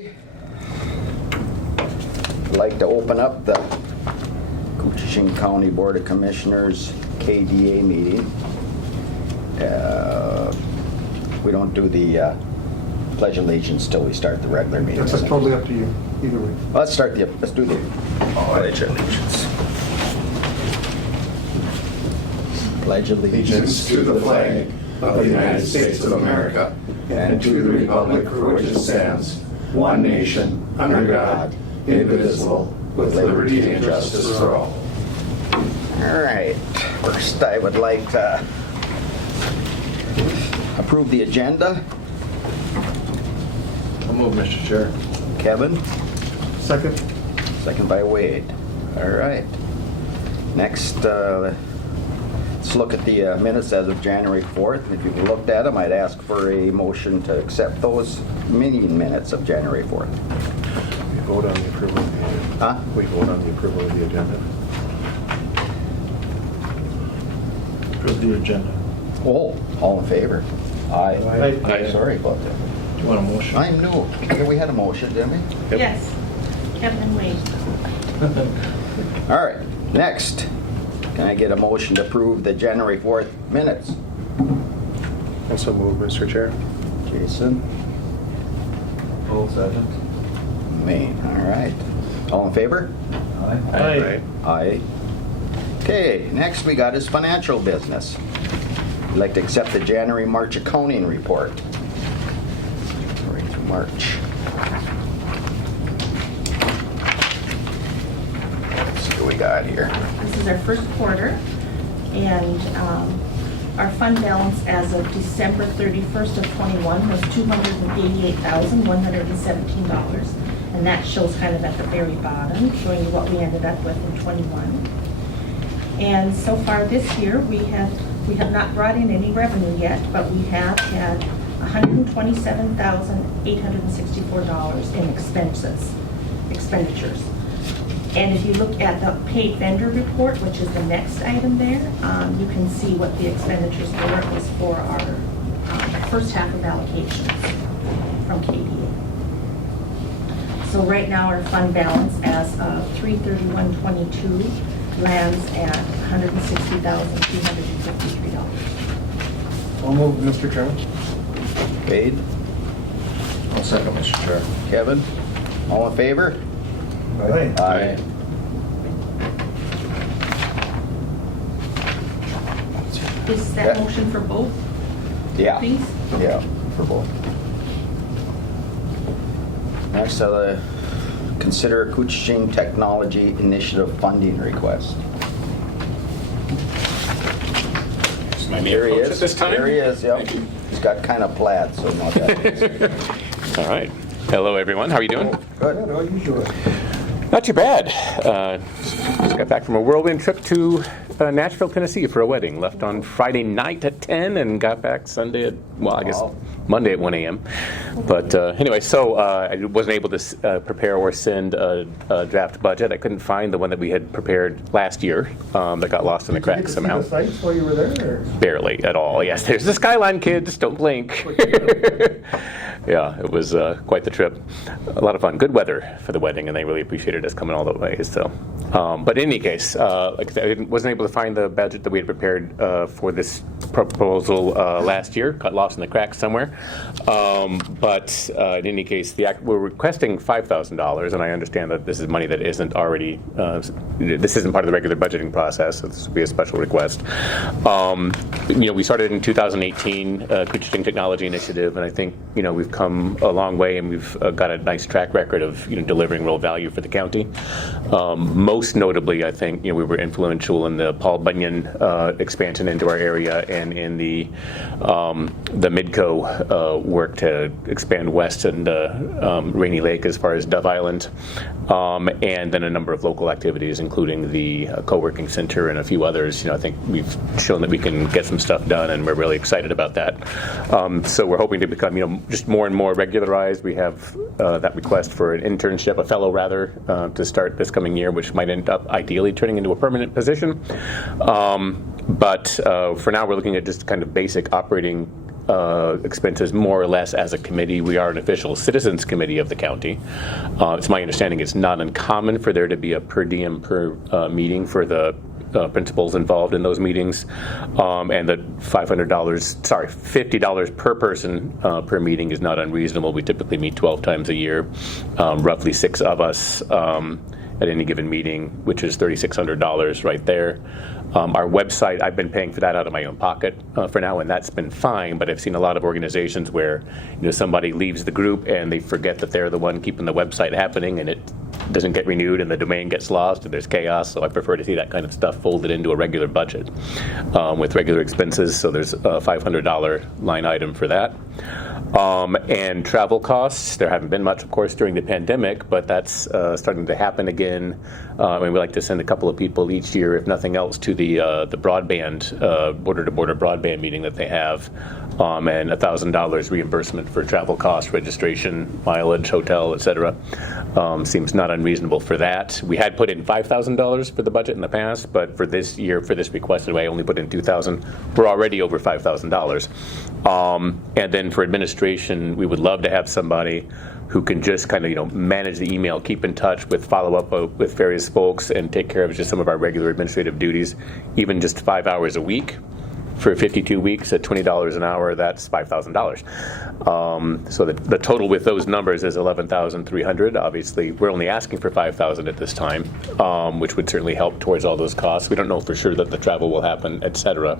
Okay. I'd like to open up the Koochiching County Board of Commissioners KDA meeting. We don't do the Pledge of Allegiance till we start the regular meeting. That's totally up to you, either way. Let's do the Pledge of Allegiance. Pledge Allegiance to the flag of the United States of America and to the republic for which it stands, one nation, under God, indivisible, with liberty and justice for all. All right. First, I would like to approve the agenda. I'll move, Mr. Chair. Kevin? Second. Second by Wade. All right. Next, let's look at the minutes as of January 4th. And if you've looked at them, I'd ask for a motion to accept those meeting minutes of January 4th. We vote on the approval of the agenda. Huh? We vote on the approval of the agenda. Approve the agenda. Oh, all in favor? Aye. Aye. Sorry about that. Do you want a motion? I'm new. Yeah, we had a motion, didn't we? Yep. Yes. Kevin Wade. All right. Next, can I get a motion to approve the January 4th minutes? Also move, Mr. Chair. Jason? Full second. Me. All right. All in favor? Aye. Aye. Okay, next we got is financial business. I'd like to accept the January-March accounting report. Right through March. Let's see what we got here. This is our first quarter, and our fund balance as of December 31st of 21 was $288,117, and that shows kind of at the very bottom, showing you what we ended up with in 21. And so far this year, we have not brought in any revenue yet, but we have had $127,864 in expenditures. And if you look at the paid vendor report, which is the next item there, you can see what the expenditures were. It was for our first half of allocations from KDA. So right now, our fund balance as of 3/31/22 lands at $160,253. I'll move, Mr. Chairman. Wade? I'll second, Mr. Chair. Kevin? All in favor? Aye. Aye. Is that motion for both Yeah. things? Yeah, for both. Next, I'll consider Koochiching Technology Initiative funding request. There he is. This time? There he is, yep. He's got kind of plaid, so not that. All right. Hello, everyone. How are you doing? Good. How are you doing? Not too bad. Just got back from a whirlwind trip to Nashville, Tennessee for a wedding. Left on Friday night at 10 and got back Sunday at, well, I guess Wow. Monday at 1 a.m. But anyway, so I wasn't able to prepare or send a draft budget. I couldn't find the one that we had prepared last year that got lost in the cracks somehow. Did you get to see the sights while you were there? Or? Barely at all. Yes, there's the skyline, kids. Don't blink. Yeah, it was quite the trip. A lot of fun. Good weather for the wedding, and they really appreciated us coming all the way. So, but in any case, like I said, I wasn't able to find the budget that we had prepared for this proposal last year. Got lost in the cracks somewhere. But in any case, we're requesting $5,000, and I understand that this is money that isn't already. This isn't part of the regular budgeting process. So this would be a special request. We started in 2018, Koochiching Technology Initiative, and I think we've come a long way, and we've got a nice track record of delivering real value for the county. Most notably, I think we were influential in the Paul Bunyan expansion into our area, and in the Midco work to expand west and Rainy Lake as far as Dove Island, and then a number of local activities, including the co-working center and a few others. I think we've shown that we can get some stuff done, and we're really excited about that. So we're hoping to become, just more and more regularized. We have that request for an internship, a fellow rather, to start this coming year, which might end up ideally turning into a permanent position. But for now, we're looking at just kind of basic operating expenses more or less as a committee. We are an official citizens committee of the county. It's my understanding it's not uncommon for there to be a per diem per meeting for the principals involved in those meetings, and the $50 per person per meeting is not unreasonable. We typically meet 12 times a year, roughly 6 of us at any given meeting, which is $3,600 right there. Our website, I've been paying for that out of my own pocket for now, and that's been fine, but I've seen a lot of organizations where somebody leaves the group and they forget that they're the one keeping the website happening, and it doesn't get renewed and the domain gets lost and there's chaos. So I prefer to see that kind of stuff folded into a regular budget with regular expenses. So there's a $500 line item for that. And travel costs, there haven't been much, of course, during the pandemic, but that's starting to happen again. And we like to send a couple of people each year, if nothing else, to the broadband, border-to-border broadband meeting that they have, and $1,000 reimbursement for travel costs, registration, mileage, hotel, etc. Seems not unreasonable for that. We had put in $5,000 for the budget in the past, but for this year, for this request, I only put in $2,000. We're already over $5,000. And then for administration, we would love to have somebody who can just kind of, manage the email, keep in touch with, follow up with various folks, and take care of just some of our regular administrative duties, even just 5 hours a week. For 52 weeks at $20 an hour, that's $5,000. So the total with those numbers is $11,300. Obviously, we're only asking for $5,000 at this time, which would certainly help towards all those costs. We don't know for sure that the travel will happen, etc.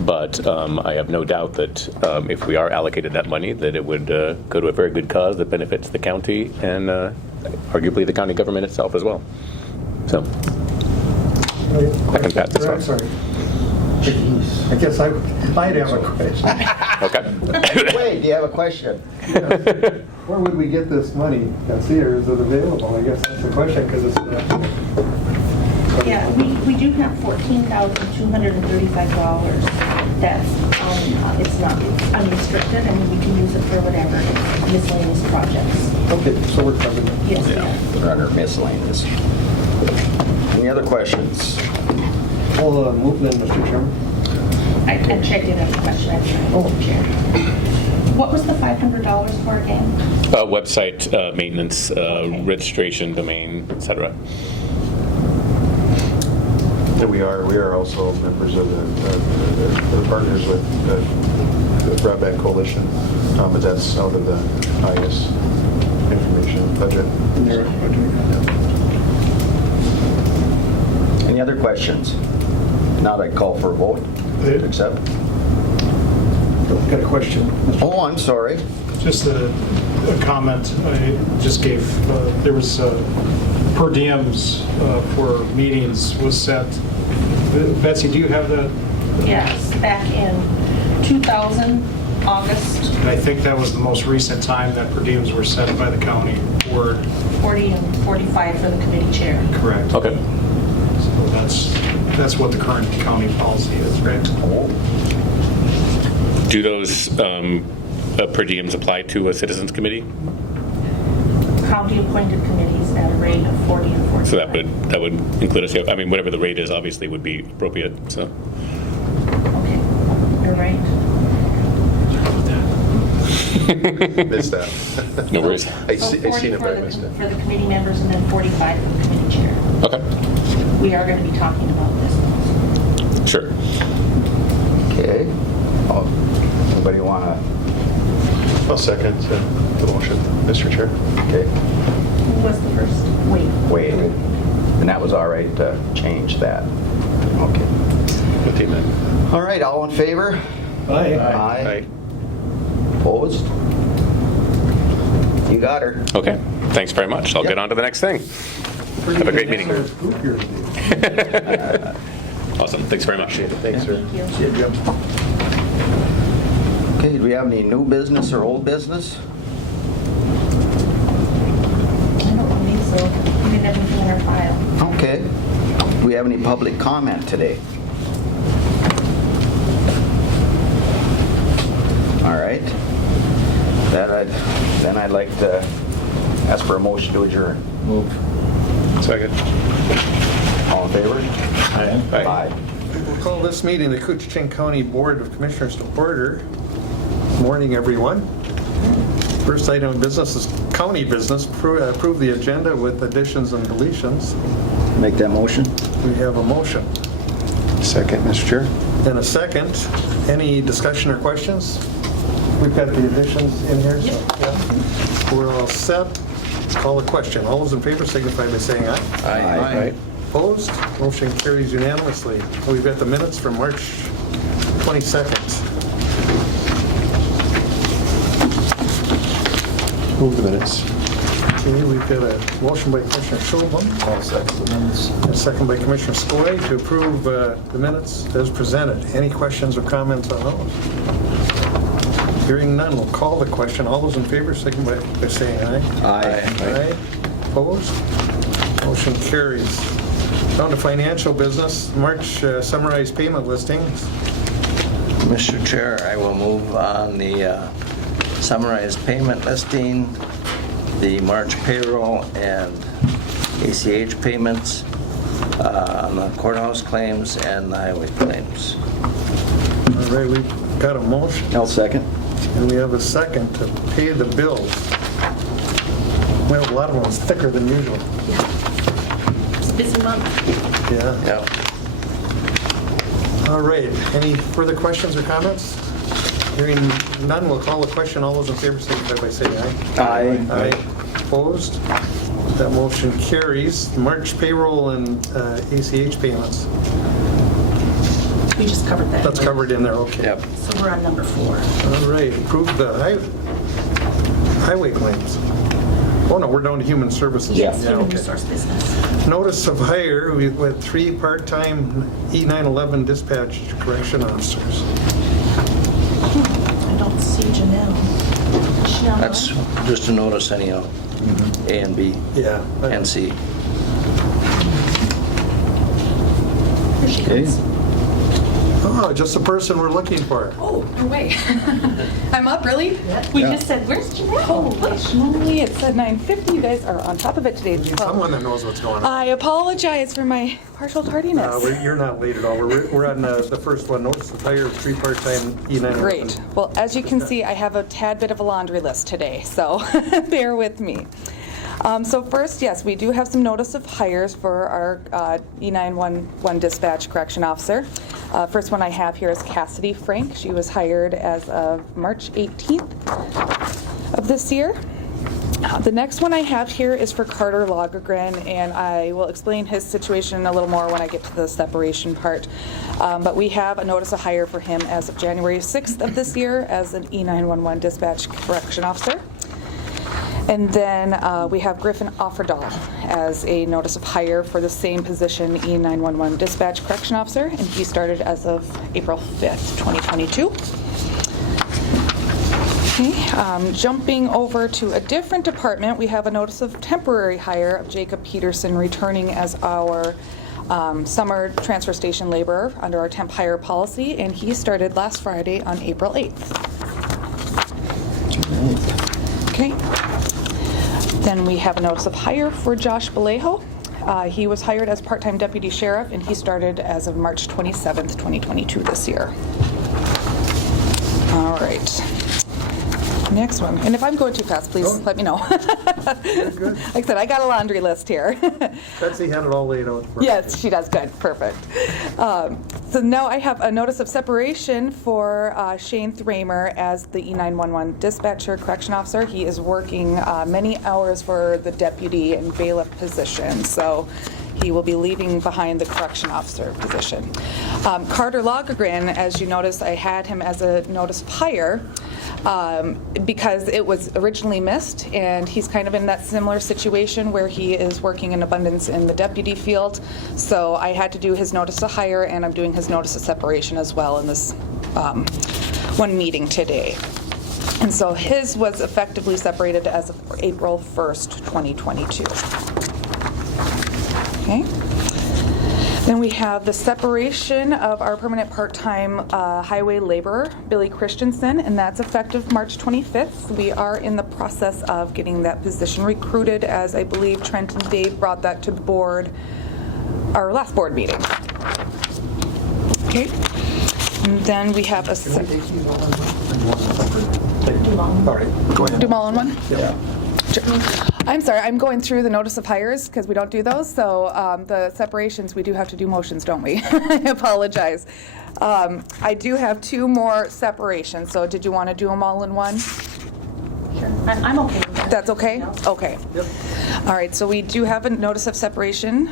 But I have no doubt that if we are allocated that money, that it would go to a very good cause that benefits the county and arguably the county government itself as well. So I can pass this on. Sorry. I guess I'd have a question. Okay. Wait, do you have a question? Where would we get this money? That's here. Is it available? I guess that's the question, because it's Yeah, we do have $14,235. That's it's unrestricted, and we can use it for whatever miscellaneous projects. okay, so we're covered. Yes, we Yeah, are. we're under miscellaneous. Any other questions? I'll move then, Mr. Chairman. I checked in on the question. I'm sorry, Mr. Chair. What was the $500 for again? Website maintenance, registration, domain, etc. And we are also members of the partners with the Broadband Coalition, but that's out of the IS information budget. Any other questions? Now I call for a vote to accept. Got a question. Oh, I'm sorry. Just a comment I just gave. There was per diems for meetings was set. Betsy, do you have that? Yes, back in 2000, August, I think that was the most recent time that per diems were set by the county board. 40 and 45 for the committee chair. Correct. Okay. So that's what the current county policy is, right? Do those per diems apply to a citizens committee? County appointed committees at a rate of 40 and 45. So that would include us. I mean, whatever the rate is, obviously, would be appropriate. So. Okay, you're right. Missed that. No worries. I So seen 40 it, for but I the- missed it. For the committee members and then 45 for the committee chair. Okay. We are going to be talking about this. Sure. Okay. Anybody want to? I'll second the motion, Mr. Chair. Okay. Who was the first? Wait. And that was all right to change that. Okay. With the amendment. All right, all in favor? Aye. Aye. Opposed? You got her. Okay. Thanks very much. I'll Yep. get on to the next thing. Have a great meeting. Group here today. Awesome. Thanks very much. Thanks, sir. Thank you. See you, Jim. Okay, do we have any new business or old business? I don't believe so. We didn't have anything in our file. Okay. Do we have any public comment today? All right. Then I'd like to ask for a motion to adjourn. Move. Second. All in favor? Aye. Aye. We'll call this meeting the Koochiching County Board of Commissioners to order. Morning, everyone. First item of business is county business. Approve the agenda with additions and deletions. Make that motion? We have a motion Second, Mr. Chair. and a second. Any discussion or questions? We've got the additions in here, so yeah. We're all set. Call the question. All those in favor signify by saying aye. Aye. Opposed? Motion carries unanimously. We've got the minutes from March 22nd. Move the minutes. Okay, we've got a motion by Commissioner Schulman. All set for the minutes. A second by Commissioner Skoye to approve the minutes as presented. Any questions or comments on those? Hearing none, we'll call the question. All those in favor, signify by saying aye. Aye. Opposed? Motion carries. Down to financial business, March summarized payment listings. Mr. Chair, I will move on the summarized payment listing, the March payroll and ACH payments on the courthouse claims and the highway claims. All right, we've got a motion, I'll second. and we have a second to pay the bills. Well, a lot of them is thicker than usual. It's a busy month. Yeah. Yep. All right, any further questions or comments? Hearing none, we'll call the question. All those in favor signify by saying aye. Aye. Opposed? That motion carries. March payroll and ACH payments. We just covered that. That's covered in there, okay. Yep. So we're on number 4. All right, approve the highway claims. Oh, no, we're down to human services. Yes, Yeah, human okay. resource business. Notice of hire, we've got 3 part-time E911 dispatch correction officers. I don't see Janelle. Janelle? That's just a notice anyhow, A and B Yeah. and C. Here she Okay. comes. Oh, just the person we're looking for. Oh, no way. I'm up, really? We just said, where's Janelle? Holy, it said 9:50. You guys are on top of it today. Well, Someone that knows what's going on. I apologize for my partial tardiness. You're not late at all. We're on the first one. Notice of hire of 3 part-time E911. Great. Well, as you can see, I have a tad bit of a laundry list today, so bear with me. So first, yes, we do have some notice of hires for our E911 dispatch correction officer. First one I have here is Cassidy Frank. She was hired as of March 18th of this year. The next one I have here is for Carter Lagergren, and I will explain his situation a little more when I get to the separation part. But we have a notice of hire for him as of January 6th of this year as an E911 dispatch correction officer. And then we have Griffin Offerdahl as a notice of hire for the same position, E911 dispatch correction officer, and he started as of April 5th, 2022. Okay, jumping over to a different department, we have a notice of temporary hire of Jacob Peterson returning as our summer transfer station laborer under our temp hire policy, and he started last Friday on April 8th. Okay. Then we have a notice of hire for Josh Vallejo. He was hired as part-time deputy sheriff, and he started as of March 27th, 2022 this year. All right. Next one. And if I'm going too fast, please let me know. Good. Like I said, I got a laundry list here. Betsy had it all laid out for us. Yes, she does. Good. Perfect. So now I have a notice of separation for Shane Thramer as the E911 dispatcher correction officer. He is working many hours for the deputy and bailiff position, so he will be leaving behind the correction officer position. Carter Lagergren, as you notice, I had him as a notice of hire because it was originally missed, and he's kind of in that similar situation where he is working in abundance in the deputy field. So I had to do his notice to hire, and I'm doing his notice of separation as well in this one meeting today. And so his was effectively separated as of April 1st, 2022. Okay. Then we have the separation of our permanent part-time highway laborer, Billy Christensen, and that's effective March 25th. We are in the process of getting that position recruited, as I believe Trent and Dave brought that to the board, our last board meeting. Okay. And then we have a, Can we take these all in one? All right, go ahead. do them all in one? Yeah. Sure. I'm sorry, I'm going through the notice of hires because we don't do those. So the separations, we do have to do motions, don't we? I apologize. I do have 2 more separations. So did you want to do them all in one? Sure. I'm okay with that. That's okay? No. Okay. Yep. All right, so we do have a notice of separation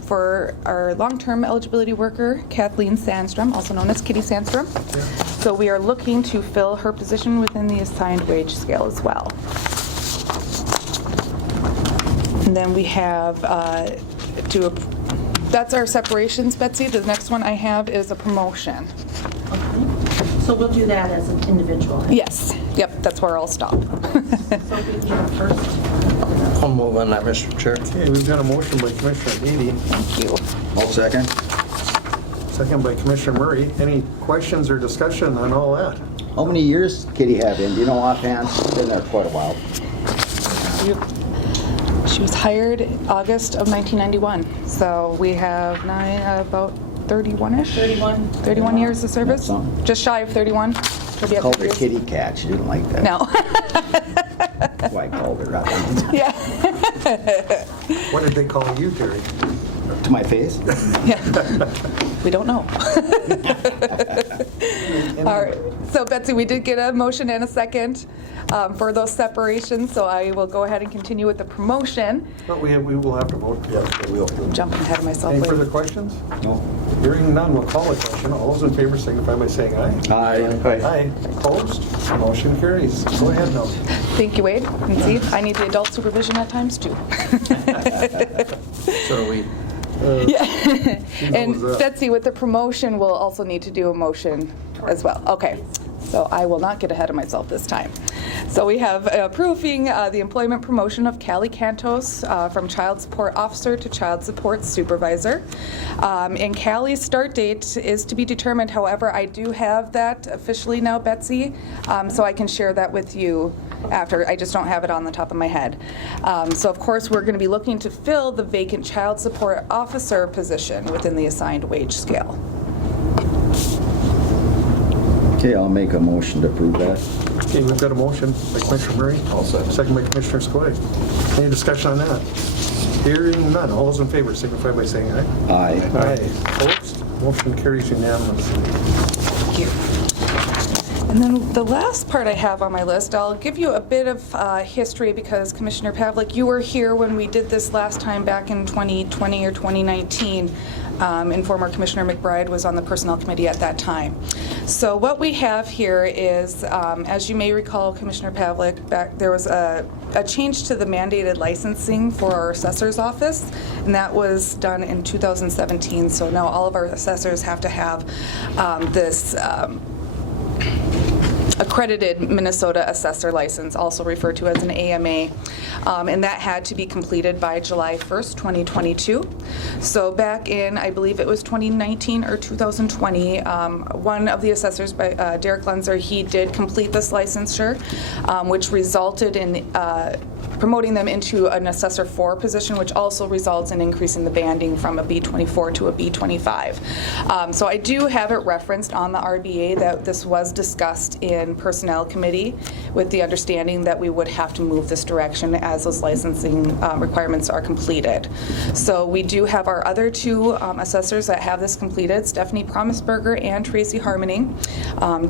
for our long-term eligibility worker, Kathleen Sandstrom, also known as Kitty Sandstrom. So we are looking to fill her position within the assigned wage scale as well. And then we have that's our separations, Betsy. The next one I have is a promotion. Okay. So we'll do that as an individual. Yes, yep, that's where I'll stop. So if we do it first. I'll move on that, Mr. Chair. Okay, we've got a motion by Commissioner Eby, Thank you. I'll second. second by Commissioner Murray. Any questions or discussion on all that? How many years Kitty have in? Do you know offhand? Been there quite a while. She was hired August of 1991, so we have about 31-ish? 31 years of service? That's something. Just shy of 31. She'll be up Called to her years. Kitty Cat. She didn't like that. No. That's why I called her up. Yeah. What did they call you, Terry? To my face. Yeah. We don't know. All right. So Betsy, we did get a motion and a second for those separations, so I will go ahead and continue with the promotion. But we will have to vote. Yeah, we will. I'm jumping ahead of myself. Any Wait. further questions? No. Hearing none, we'll call the question. All those in favor signify by saying aye. Aye. Aye. Opposed? Motion carries. Go ahead now. Thank you, Wade. You can see I need the adult supervision at times too. So we, Yeah. knows And that. Betsy, with the promotion, we'll also need to do a motion as well. Okay. So I will not get ahead of myself this time. So we have approving the employment promotion of Callie Cantos from Child Support Officer to Child Support Supervisor. And Callie's start date is to be determined. However, I do have that officially now, Betsy, so I can share that with you after. I just don't have it on the top of my head. So of course, we're going to be looking to fill the vacant Child Support Officer position within the assigned wage scale. Okay, I'll make a motion to approve that. Okay, we've got a motion by Commissioner Murray. Second by Commissioner Skoye. Any discussion on that? Hearing none. All those in favor signify by saying aye. Aye. Aye. Opposed? Motion carries unanimously. Thank you. And then the last part I have on my list, I'll give you a bit of history because Commissioner Pavlik, you were here when we did this last time back in 2020 or 2019, and former Commissioner McBride was on the Personnel Committee at that time. So what we have here is, as you may recall, Commissioner Pavlik, there was a change to the mandated licensing for our assessor's office, and that was done in 2017. So now all of our assessors have to have this accredited Minnesota assessor license, also referred to as an AMA, and that had to be completed by July 1st, 2022. So back in, I believe it was 2019 or 2020, one of the assessors, by Derek Lenzer, he did complete this licensure, which resulted in promoting them into an Assessor 4 position, which also results in increasing the banding from a B24 to a B25. So I do have it referenced on the RBA that this was discussed in Personnel Committee with the understanding that we would have to move this direction as those licensing requirements are completed. So we do have our other 2 assessors that have this completed, Stephanie Promisberger and Tracy Harmoning,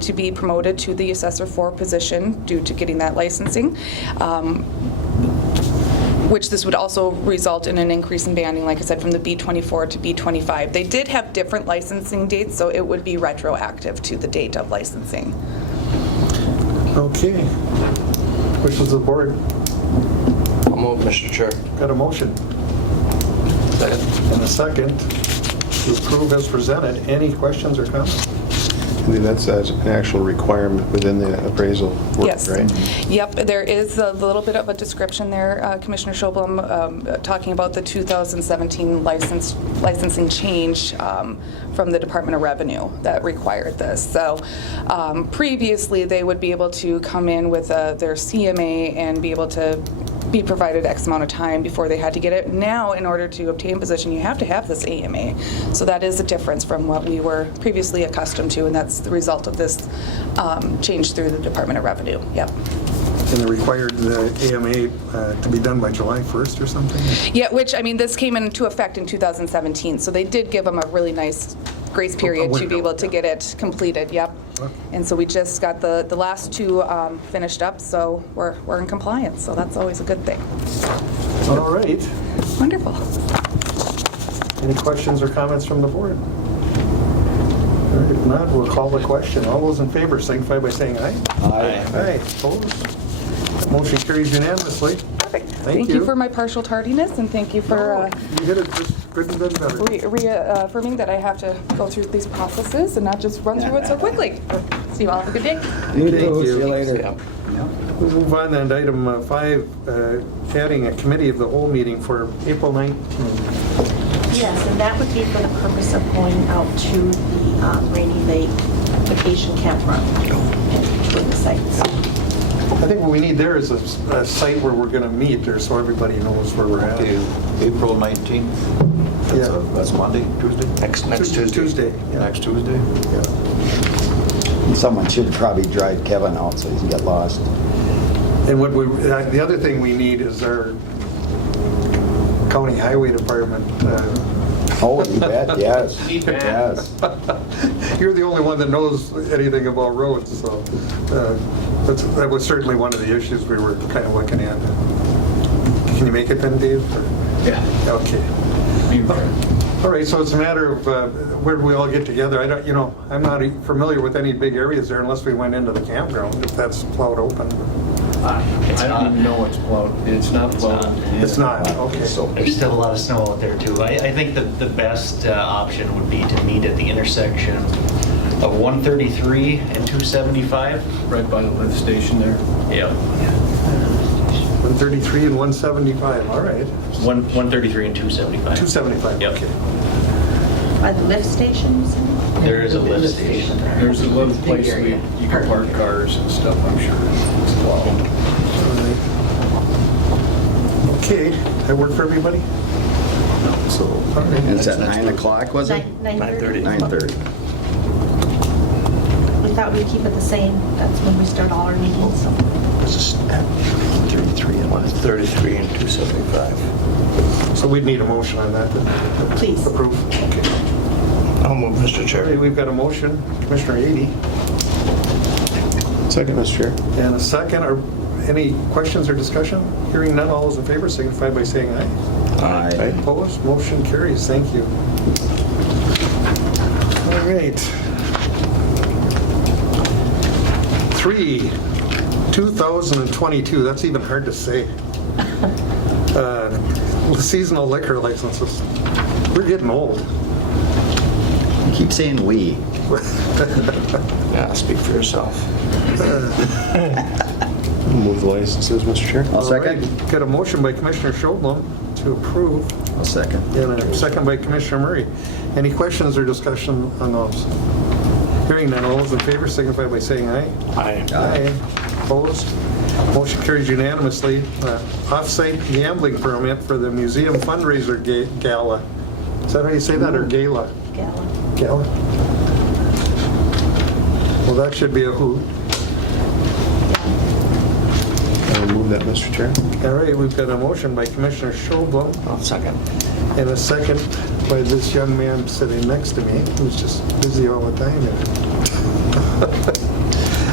to be promoted to the Assessor 4 position due to getting that licensing. Which this would also result in an increase in banding, like I said, from the B24 to B25. They did have different licensing dates, so it would be retroactive to the date of licensing. Okay. Questions of the board? I'll move, Mr. Chair. Got a motion Second. and a second to approve as presented. Any questions or comments? I believe that's an actual requirement within the appraisal work, Yes. right? Yep, there is a little bit of a description there, Commissioner Schoblum, talking about the 2017 licensing change from the Department of Revenue that required this. So previously, they would be able to come in with their CMA and be able to be provided X amount of time before they had to get it. Now, in order to obtain position, you have to have this AMA. So that is a difference from what we were previously accustomed to, and that's the result of this change through the Department of Revenue. Yep. And they required the AMA to be done by July 1st or something? Yeah, which, I mean, this came into effect in 2017, so they did give them a really nice grace period to be able to get it completed, yep. And so we just got the last two finished up, so we're in compliance, so that's always a good thing. All right. Wonderful. Any questions or comments from the board? All right, if not, we'll call the question. All those in favor signify by saying aye. Aye. Aye. Opposed? Motion carries unanimously. Perfect. Thank you you. for my partial tardiness, and thank you for You did it just good and better. reaffirming that I have to go through these processes and not just run through it so quickly. So you all have a good day. You Thank too. you. See you later. We'll move on then to item 5, adding a committee of the whole meeting for April 19th. Yes, and that would be for the purpose of going out to the Rainy Lake Vacation Campground and touring the sites. I think what we need there is a site where we're going to meet there so everybody knows where we're at. April 19th? Yeah. That's Monday, Tuesday? Next Tuesday. Tuesday. Yeah. Next Tuesday? Yeah. Someone should probably drive Kevin out so he can get lost. And what the other thing we need is our county highway department. Oh, you bet, yes. Yes. You're the only one that knows anything about roads, so that was certainly one of the issues we were kind of looking at. Can you make it then, Dave? Yeah. Okay. All right, so it's a matter of where do we all get together? I'm not familiar with any big areas there unless we went into the campground, if that's plowed open. I don't even know it's plowed. It's not plowed. It's not, okay. There's still a lot of snow out there too. I think the best option would be to meet at the intersection of 133 and 275. Right by the lift station there. Yeah. 133 and 175, all right. 133 and 275. 275, Yep. okay. By the lift station, you said? There is a lift station there. There's a little place where you can park cars and stuff, I'm sure. It's plowed. Okay, that work for everybody? So, All right. And it's at 9 o'clock, was it? 9:30. 9:30. We thought we'd keep it the same. That's when we start all our meetings, so. This is 33 and 133 and 275. So we'd need a motion on that to Please. approve. Okay. I'll move, Mr. Okay, Chair. we've got a motion, Commissioner 80, Second, Mr. Chair. and a second. Are any questions or discussion? Hearing none, all those in favor signify by saying aye. Aye. Opposed? Motion carries. Thank you. All right. 3, 2022, that's even hard to say. Seasonal liquor licenses. We're getting old. You keep saying we. Yeah, speak for yourself. Move the licenses, Mr. Chair. I'll second. All right, got a motion by Commissioner Schoedlin to approve, I'll second. and a second by Commissioner Murray. Any questions or discussion on those? Hearing none, all those in favor signify by saying aye. Aye. Aye. Opposed? Motion carries unanimously. Off-site gambling permit for the museum fundraiser gala. Is that how you say that, or gala? Gala. Gala? Well, that should be a hoot. I'll move that, Mr. Chair. All right, we've got a motion by Commissioner Schoedlin I'll second. and a second by this young man sitting next to me, who's just busy all the time.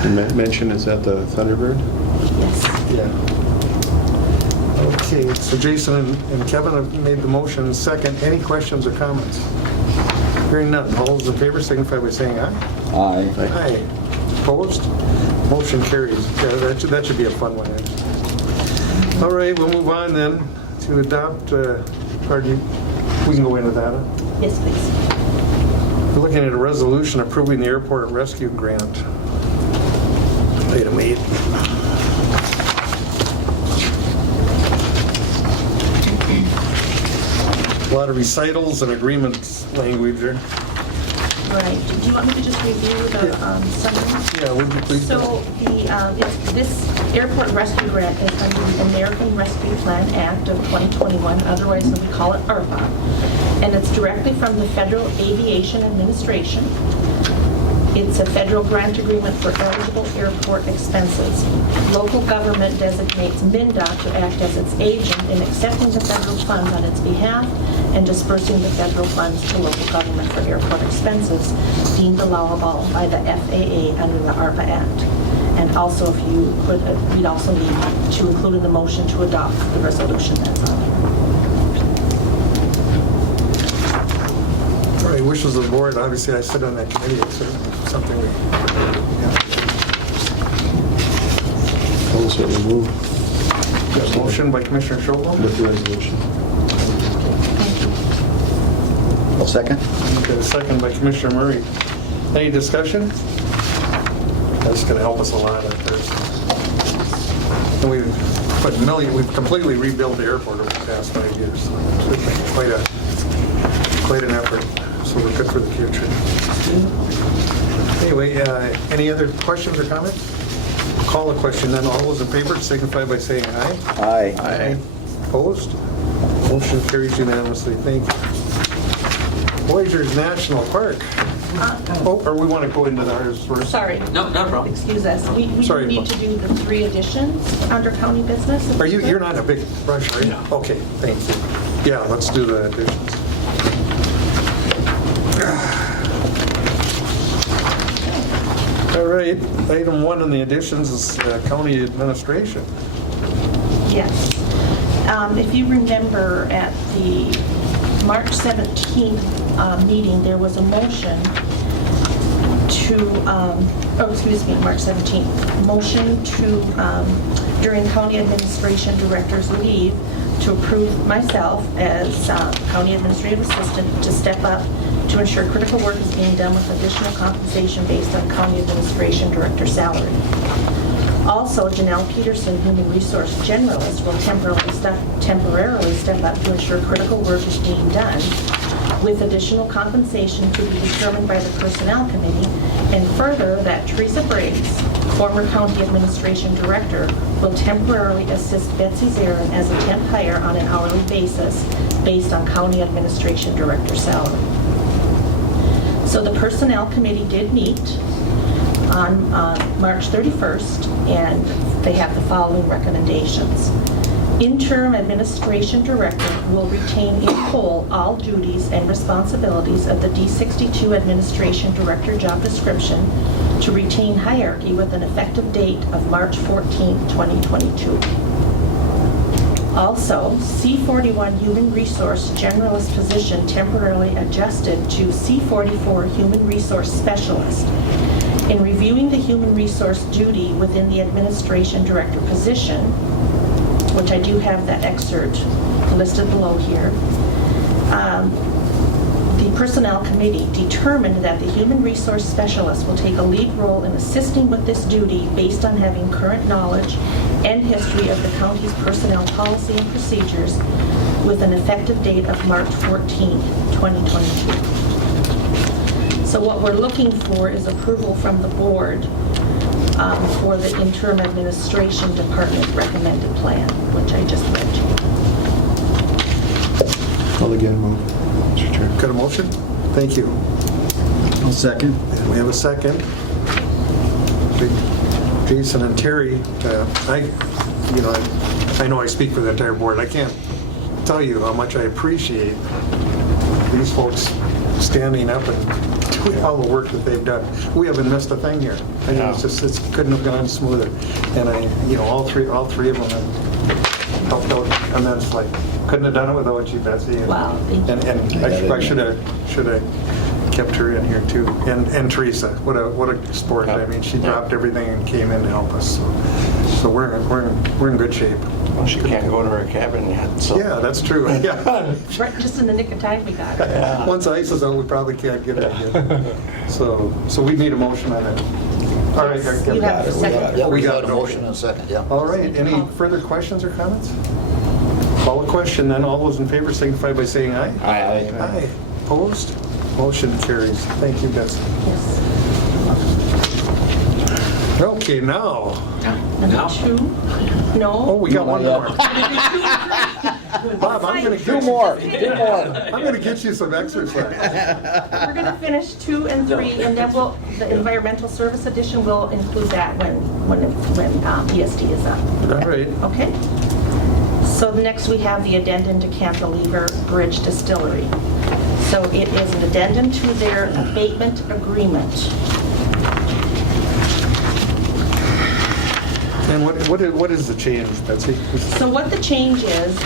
You mentioned, is that the Thunderbird? Yes. Yeah. Okay, so Jason and Kevin have made the motion. Second, any questions or comments? Hearing none, all those in favor signify by saying aye. Aye. Aye. Opposed? Motion carries. Yeah, that should be a fun one. All right, we'll move on then to adopt, we can go into that. Yes, please. We're looking at a resolution approving the airport rescue grant. Item 8. A lot of recitals and agreements language there. Right. Do you want me to just review the summary? Yeah, would you please? So this airport rescue grant is under the American Rescue Plan Act of 2021, otherwise we call it ARPA. And it's directly from the Federal Aviation Administration. It's a federal grant agreement for eligible airport expenses. Local government designates MnDOT to act as its agent in accepting the federal funds on its behalf and dispersing the federal funds to local government for airport expenses deemed allowable by the FAA under the ARPA Act. And also, if you could, we'd also need to include in the motion to adopt the resolution that's on there. All right, wishes of the board. Obviously, I sit on that committee. It's something we, Also remove got a motion by Commissioner Schultz. with the resolution. I'll second. Okay, second by Commissioner Murray. Any discussion? That's going to help us a lot out there. And we've completely rebuilt the airport over the past 5 years. So it's been quite an effort. So we're good for the future. Anyway, any other questions or comments? Call a question, then all those in favor signify by saying aye. Aye. Aye. Opposed? Motion carries unanimously. Thank you. Voyageurs National Park. Oh, or we want to go into ours first? Sorry. No, not a problem. Excuse us. We Sorry, need what? to do the 3 additions under county business. Are you're not in a big rush, are you? No. Okay, thank you. Yeah, let's do the additions. All right, item 1 in the additions is county administration. Yes. If you remember at the March 17th meeting, there was a motion to, March 17th, motion to, during county administration director's leave, to approve myself as county administrative assistant to step up to ensure critical work is being done with additional compensation based on county administration director salary. Also, Janelle Peterson, Human Resource Generalist, will temporarily step up to ensure critical work is being done with additional compensation to be determined by the Personnel Committee, and further that Teresa Briggs, former County Administration Director, will temporarily assist Betsy Zarin as a temp hire on an hourly basis based on County Administration Director salary. So the Personnel Committee did meet on March 31st, and they have the following recommendations. Interim Administration Director will retain in whole all duties and responsibilities of the D62 Administration Director job description to retain hierarchy with an effective date of March 14, 2022. Also, C41 Human Resource Generalist position temporarily adjusted to C44 Human Resource Specialist. In reviewing the human resource duty within the Administration Director position, which I do have that excerpt listed below here, the Personnel Committee determined that the Human Resource Specialist will take a lead role in assisting with this duty based on having current knowledge and history of the county's personnel policy and procedures with an effective date of March 14, 2022. So what we're looking for is approval from the board for the interim administration department recommended plan, which I just read to you. I'll again move. Mr. Chair. Got a motion? Thank you. I'll second. And we have a second. Jason and Terry, I know I speak for the entire board. I can't tell you how much I appreciate these folks standing up and doing all the work that they've done. We haven't missed a thing here. I mean, it couldn't have gone smoother. And all three of them have helped out immensely. Couldn't have done it without you, Betsy. Wow, thank you. And I should have kept her in here too. And Teresa, what a sport. I mean, she dropped everything and came in to help us. So we're in good shape. Well, she can't go to her cabin yet, so. Yeah, that's true. Yeah. Right, just in the nick of time we got it. Once ice is out, we probably can't get it again. So we need a motion on it. All right. You have the second. Yeah, we got got a it. motion and a second, yeah. All right. Any further questions or comments? Call a question, then all those in favor signify by saying aye. Aye. Aye. Opposed? Motion carries. Thank you, Betsy. Yes. Okay, now, Number 2? No? oh, we got one more. Bob, I'm gonna Two more. I'm gonna get you some exercise. We're going to finish 2 and 3, and then the environmental service edition will include that when ESD is up. All right. Okay? So next we have the addendum to Cantilever Bridge Distillery. So it is an addendum to their abatement agreement. And what is the change, Betsy? So what the change is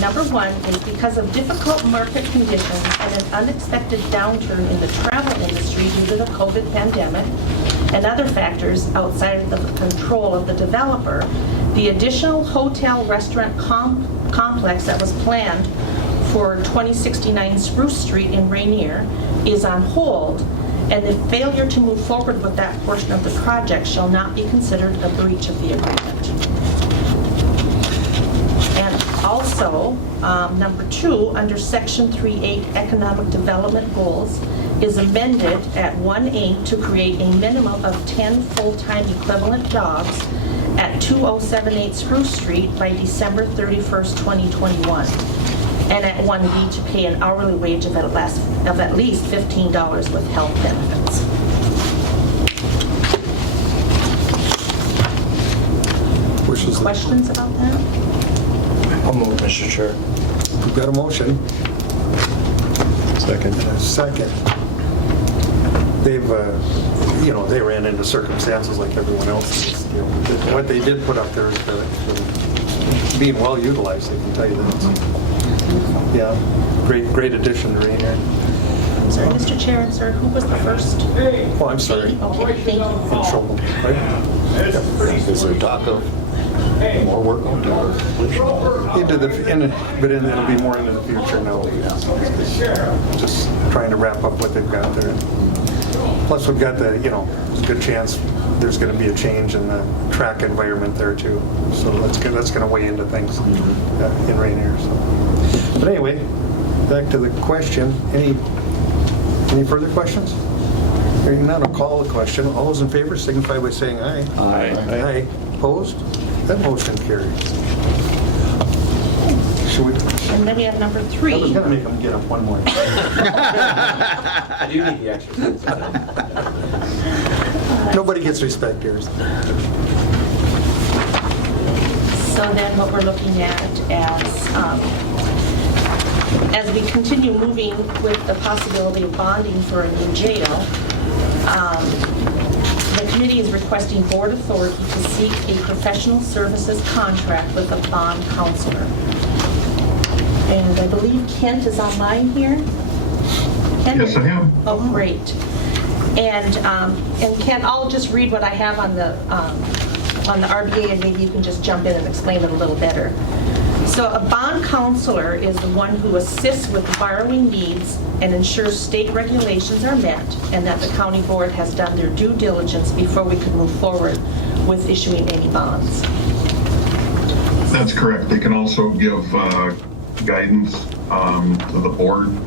number 1 is because of difficult market conditions and an unexpected downturn in the travel industry due to the COVID pandemic and other factors outside of the control of the developer, the additional hotel restaurant complex that was planned for 2069 Spruce Street in Rainier is on hold, and the failure to move forward with that portion of the project shall not be considered a breach of the agreement. And also, number 2, under Section 3.8 Economic Development Goals, is amended at 1.8 to create a minimum of 10 full-time equivalent jobs at 2078 Spruce Street by December 31st, 2021. And at 1B to pay an hourly wage of at least $15 with health benefits. Questions about that? I'll move, Mr. Chair. We've got a motion. Second. And a second. They've, they ran into circumstances like everyone else. What they did put up there is being well utilized, I can tell you that. Yeah, great addition to Rainier. Sorry, Mr. Chair and sir, who was the first? Oh, I'm sorry. Okay, thank you. In trouble, right? Is there talk of more work on tower? But it'll be more into the future now. Just trying to wrap up what they've got there. Plus, we've got there's a good chance there's going to be a change in the track environment there too. So that's going to weigh into things in Rainier. So. But anyway, back to the question. Any further questions? Hearing none, I'll call the question. All those in favor signify by saying aye. Aye. Aye. Opposed? That motion carries. Should we? And then we have number 3. I was going to make them get up one more. I do need the exercise. Nobody gets respect here. So then what we're looking at as we continue moving with the possibility of bonding for a new jail, the committee is requesting board authority to seek a professional services contract with a bond counselor. And I believe Kent is online here. Kent? Yes, I am. Oh, great. And Kent, I'll just read what I have on the RBA, and maybe you can just jump in and explain it a little better. So a bond counselor is the one who assists with borrowing needs and ensures state regulations are met and that the county board has done their due diligence before we can move forward with issuing any bonds. That's correct. They can also give guidance to the board.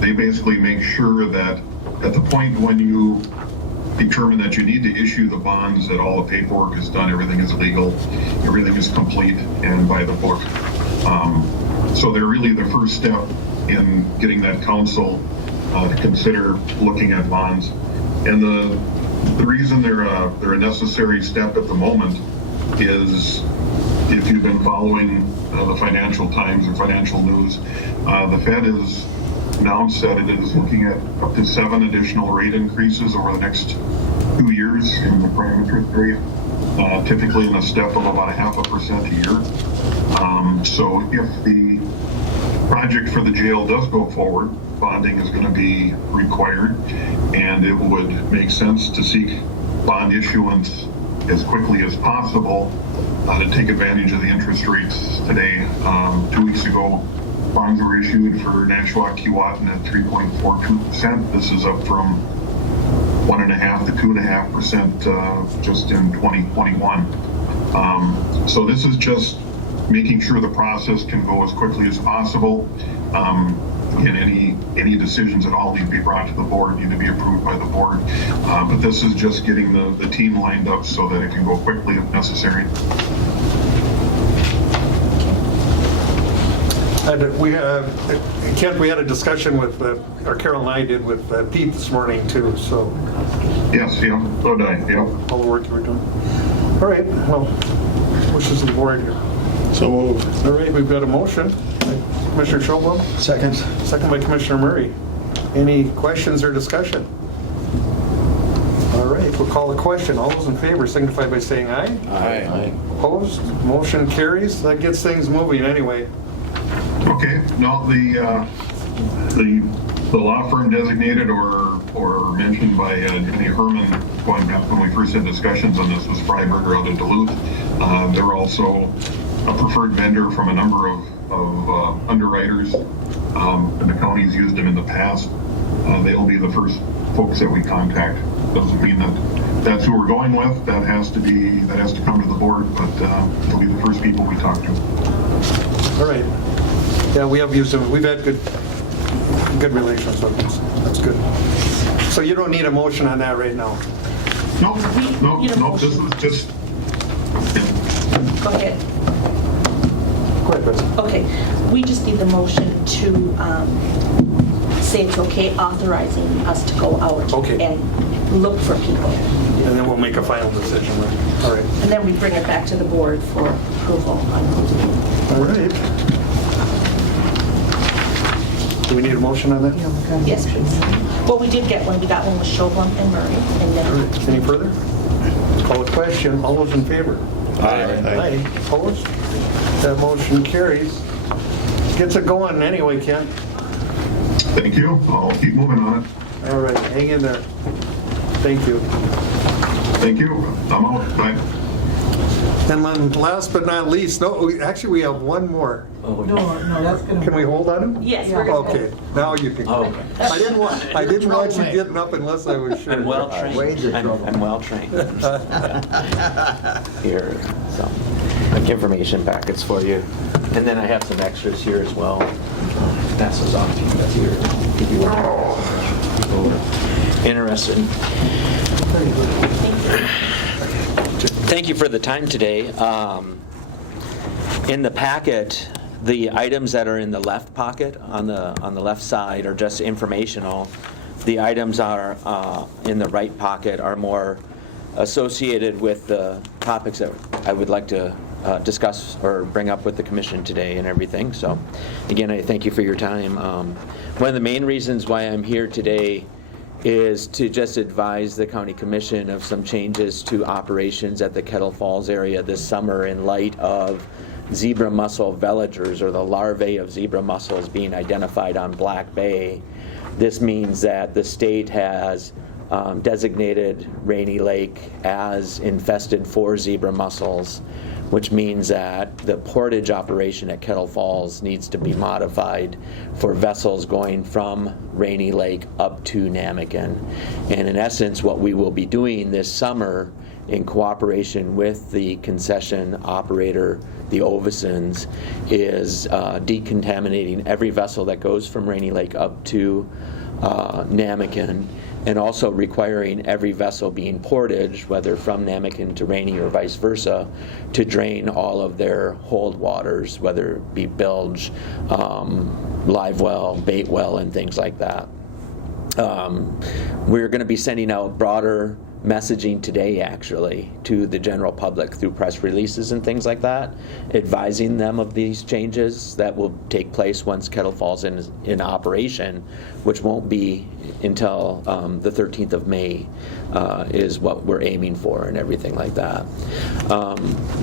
They basically make sure that at the point when you determine that you need to issue the bonds, that all the paperwork is done, everything is legal, everything is complete and by the book. So they're really the first step in getting that counsel to consider looking at bonds. And the reason they're a necessary step at the moment is, if you've been following the Financial Times or financial news, the Fed has announced that it is looking at up to 7 additional rate increases over the next 2 years in the prime interest rate, typically in a step of about 0.5% a year. So if the project for the jail does go forward, bonding is going to be required, and it would make sense to seek bond issuance as quickly as possible to take advantage of the interest rates today. 2 weeks ago, bonds were issued for Nashua Keewatin at 3.42%. This is up from 1.5% to 2.5% just in 2021. So this is just making sure the process can go as quickly as possible. and any decisions at all need to be brought to the board, need to be approved by the board. But this is just getting the team lined up so that it can go quickly if necessary. Kent, we had a discussion with, or Carol and I did with Pete this morning too, so. Yes, yeah, so did I, yeah. All the work you were doing. All right, well, wishes of the board here. So moved. All right, we've got a motion. Commissioner Schobel, Second. second by Commissioner Murray. Any questions or discussion? All right, we'll call the question. All those in favor signify by saying aye. Aye. Opposed? Motion carries. That gets things moving anyway. Okay, now the law firm designated or mentioned by Jenny Herman going back when we first had discussions on this was Freiberger out of Duluth. They're also a preferred vendor from a number of underwriters, and the county's used them in the past. They'll be the first folks that we contact. Doesn't mean that that's who we're going with. That has to come to the board, but they'll be the first people we talk to. All right. Yeah, we have used them. We've had good relations with them. That's good. So you don't need a motion on that right now? No, this is just... Go ahead. Go ahead, Betsy. Okay, we just need the motion to say it's okay authorizing us to go out Okay. and look for people. And then we'll make a final decision, right? All right. And then we bring it back to the board for approval. All right. Do we need a motion on that? Yes, please. Well, we did get one. We got one with Schobel and Murray. And All then right. Any further? Call the question. All those in favor? Aye. Opposed? That motion carries. Gets it going anyway, Ken. Thank you. I'll keep moving on it. All right, hang in there. Thank you. Thank you. I'm out. Bye. And then last but not least, actually we have one more. No, that's gonna. Can we hold on him? yes, we're going to. Okay, now you can. Oh. I didn't want you getting up unless I was sure. I'm well trained. I'm well trained. Here, some information packets for you. And then I have some extras here as well. Pass those off to you. That's here. If you want. People are interested. Thank you for the time today. In the packet, the items that are in the left pocket on the left side are just informational. The items are in the right pocket are more associated with the topics that I would like to discuss or bring up with the commission today and everything. So again, I thank you for your time. One of the main reasons why I'm here today is to just advise the county commission of some changes to operations at the Kettle Falls area this summer in light of zebra mussel veligers, or the larvae of zebra mussels, being identified on Black Bay. This means that the state has designated Rainy Lake as infested for zebra mussels, which means that the portage operation at Kettle Falls needs to be modified for vessels going from Rainy Lake up to Namakan. And in essence, what we will be doing this summer in cooperation with the concession operator, the Ovesons, is decontaminating every vessel that goes from Rainy Lake up to Namakan, and also requiring every vessel being portage, whether from Namakan to Rainy or vice versa, to drain all of their hold waters, whether it be bilge, live well, bait well, and things like that. We're going to be sending out broader messaging today, actually, to the general public through press releases and things like that, advising them of these changes that will take place once Kettle Falls in operation, which won't be until the 13th of May is what we're aiming for, and everything like that.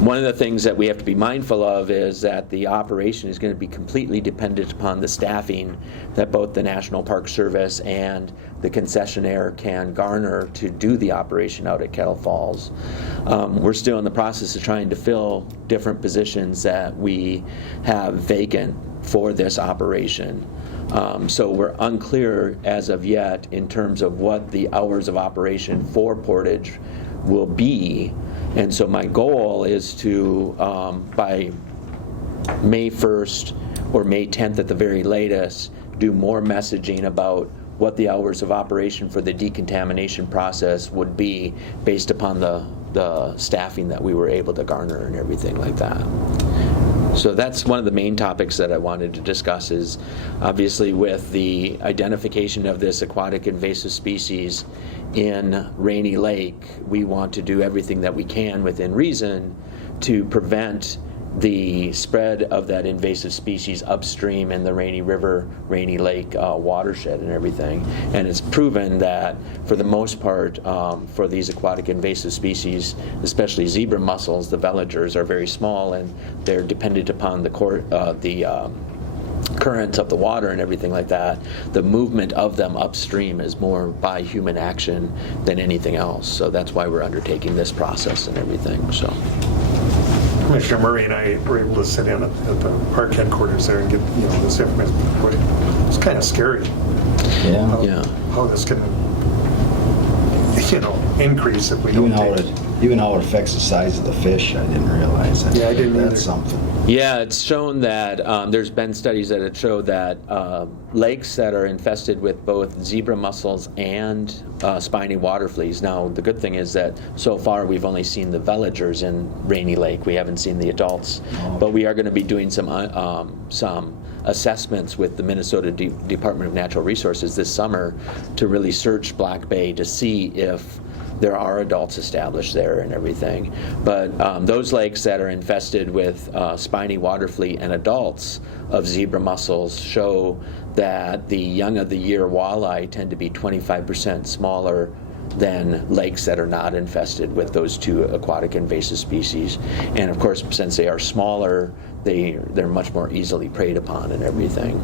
One of the things that we have to be mindful of is that the operation is going to be completely dependent upon the staffing that both the National Park Service and the concessionaire can garner to do the operation out at Kettle Falls. We're still in the process of trying to fill different positions that we have vacant for this operation. So we're unclear as of yet in terms of what the hours of operation for portage will be. And so my goal is to, by May 1st or May 10th at the very latest, do more messaging about what the hours of operation for the decontamination process would be based upon the staffing that we were able to garner and everything like that. So that's one of the main topics that I wanted to discuss, is obviously with the identification of this aquatic invasive species in Rainy Lake, we want to do everything that we can within reason to prevent the spread of that invasive species upstream in the Rainy River, Rainy Lake watershed and everything. And it's proven that for the most part, for these aquatic invasive species, especially zebra mussels, the veligers are very small and they're dependent upon the currents of the water and everything like that. The movement of them upstream is more by human action than anything else. So that's why we're undertaking this process and everything. So. Commissioner Murray and I were able to sit in at the park headquarters there and get, this information. It's kind of scary. Yeah. How this can, increase if we don't Even how it affects the size of the fish, I didn't realize that. Yeah, I didn't either. That's something. Yeah, it's shown that there's been studies that have showed that lakes that are infested with both zebra mussels and spiny water fleas. Now, the good thing is that so far we've only seen the veligers in Rainy Lake. We haven't seen the adults, but we are going to be doing some assessments with the Minnesota Department of Natural Resources this summer to really search Black Bay to see if there are adults established there and everything. But those lakes that are infested with spiny water flea and adults of zebra mussels show that the young of the year walleye tend to be 25% smaller than lakes that are not infested with those two aquatic invasive species. And of course, since they are smaller, they're much more easily preyed upon and everything.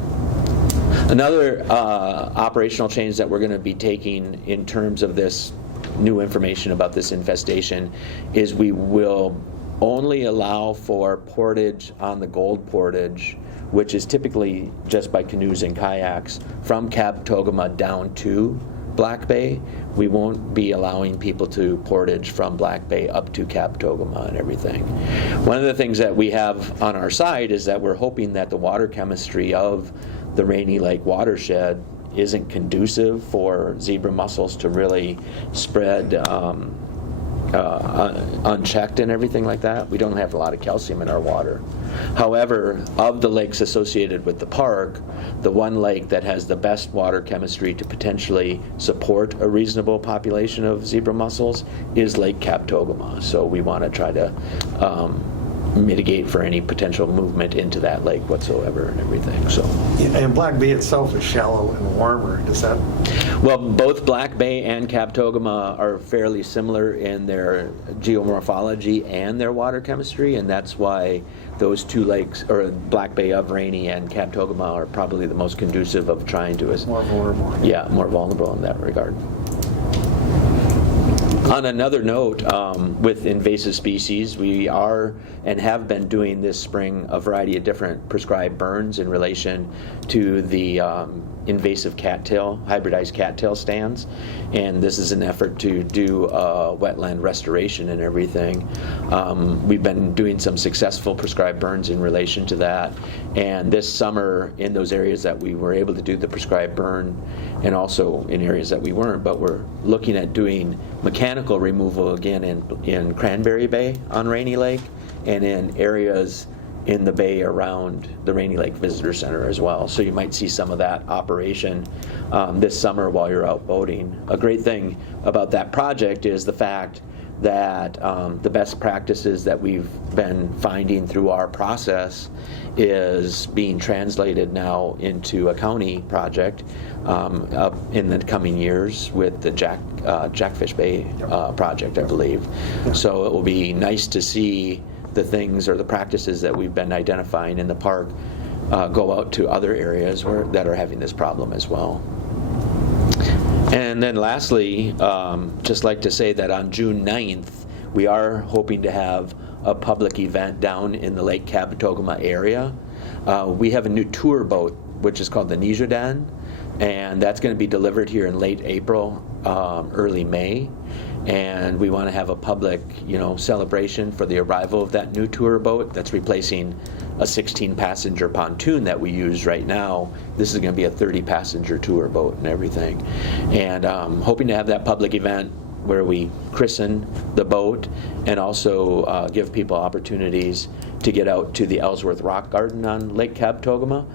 Another operational change that we're going to be taking in terms of this new information about this infestation is we will only allow for portage on the Gold Portage, which is typically just by canoes and kayaks, from Cap Togama down to Black Bay. We won't be allowing people to portage from Black Bay up to Cap Togama and everything. One of the things that we have on our side is that we're hoping that the water chemistry of the Rainy Lake watershed isn't conducive for zebra mussels to really spread unchecked and everything like that. We don't have a lot of calcium in our water. However, of the lakes associated with the park, the one lake that has the best water chemistry to potentially support a reasonable population of zebra mussels is Lake Cap Togama. So we want to try to mitigate for any potential movement into that lake whatsoever and everything. So. And Black Bay itself is shallow and warmer. Does that? Well, both Black Bay and Cap Togama are fairly similar in their geomorphology and their water chemistry, and that's why those two lakes, or Black Bay of Rainy and Cap Togama, are probably the most conducive of trying to. More vulnerable. Yeah, more vulnerable in that regard. On another note, with invasive species, we are and have been doing this spring a variety of different prescribed burns in relation to the invasive cattail, hybridized cattail stands. And this is an effort to do wetland restoration and everything. We've been doing some successful prescribed burns in relation to that. And this summer, in those areas that we were able to do the prescribed burn, and also in areas that we weren't, but we're looking at doing mechanical removal again in Cranberry Bay on Rainy Lake, and in areas in the bay around the Rainy Lake Visitor Center as well. So you might see some of that operation this summer while you're out boating. A great thing about that project is the fact that the best practices that we've been finding through our process is being translated now into a county project in the coming years with the Jackfish Bay project, I believe. So it will be nice to see the things or the practices that we've been identifying in the park go out to other areas that are having this problem as well. And then lastly, just like to say that on June 9th, we are hoping to have a public event down in the Lake Cap Togama area. We have a new tour boat, which is called the Nijudan, and that's going to be delivered here in late April, early May. And we want to have a public, celebration for the arrival of that new tour boat that's replacing a 16-passenger pontoon that we use right now. This is going to be a 30-passenger tour boat and everything. And hoping to have that public event where we christen the boat and also give people opportunities to get out to the Ellsworth Rock Garden on Lake Kabetogama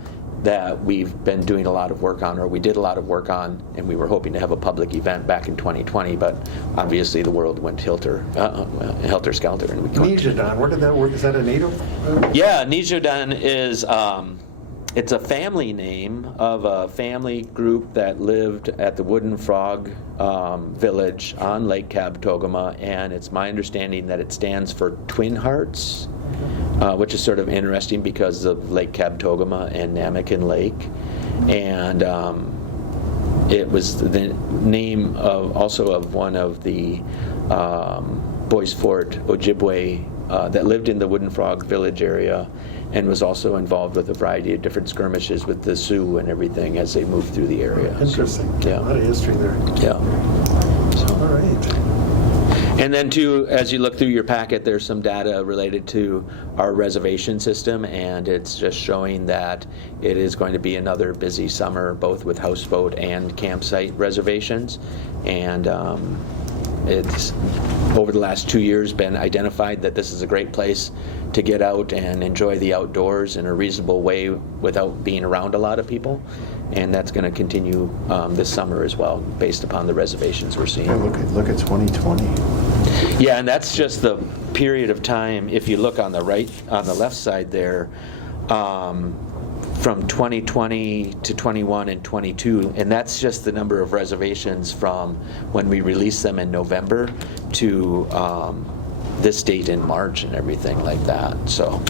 that we've been doing a lot of work on, or we did a lot of work on, and we were hoping to have a public event back in 2020, but obviously the world went helter-skelter. And we couldn't. Nijudan, where did that work? Is that a native? Yeah, Nijudan is, it's a family name of a family group that lived at the Wooden Frog Village on Lake Kabetogama, and it's my understanding that it stands for Twin Hearts, which is sort of interesting because of Lake Kabetogama and Namakan Lake. And it was the name of also of one of the Boys Fort Ojibwe that lived in the Wooden Frog Village area, and was also involved with a variety of different skirmishes with the Sioux and everything as they moved through the area. Interesting. So, yeah. A lot of history there. Yeah. So. All right. And then too, as you look through your packet, there's some data related to our reservation system, and it's just showing that it is going to be another busy summer, both with houseboat and campsite reservations. And it's, over the last 2 years, been identified that this is a great place to get out and enjoy the outdoors in a reasonable way without being around a lot of people. And that's going to continue this summer as well, based upon the reservations we're seeing. Yeah, look at 2020. Yeah, and that's just the period of time. If you look on the left side there, from 2020 to 21 and 22, and that's just the number of reservations from when we released them in November to this date in March and everything like that. So,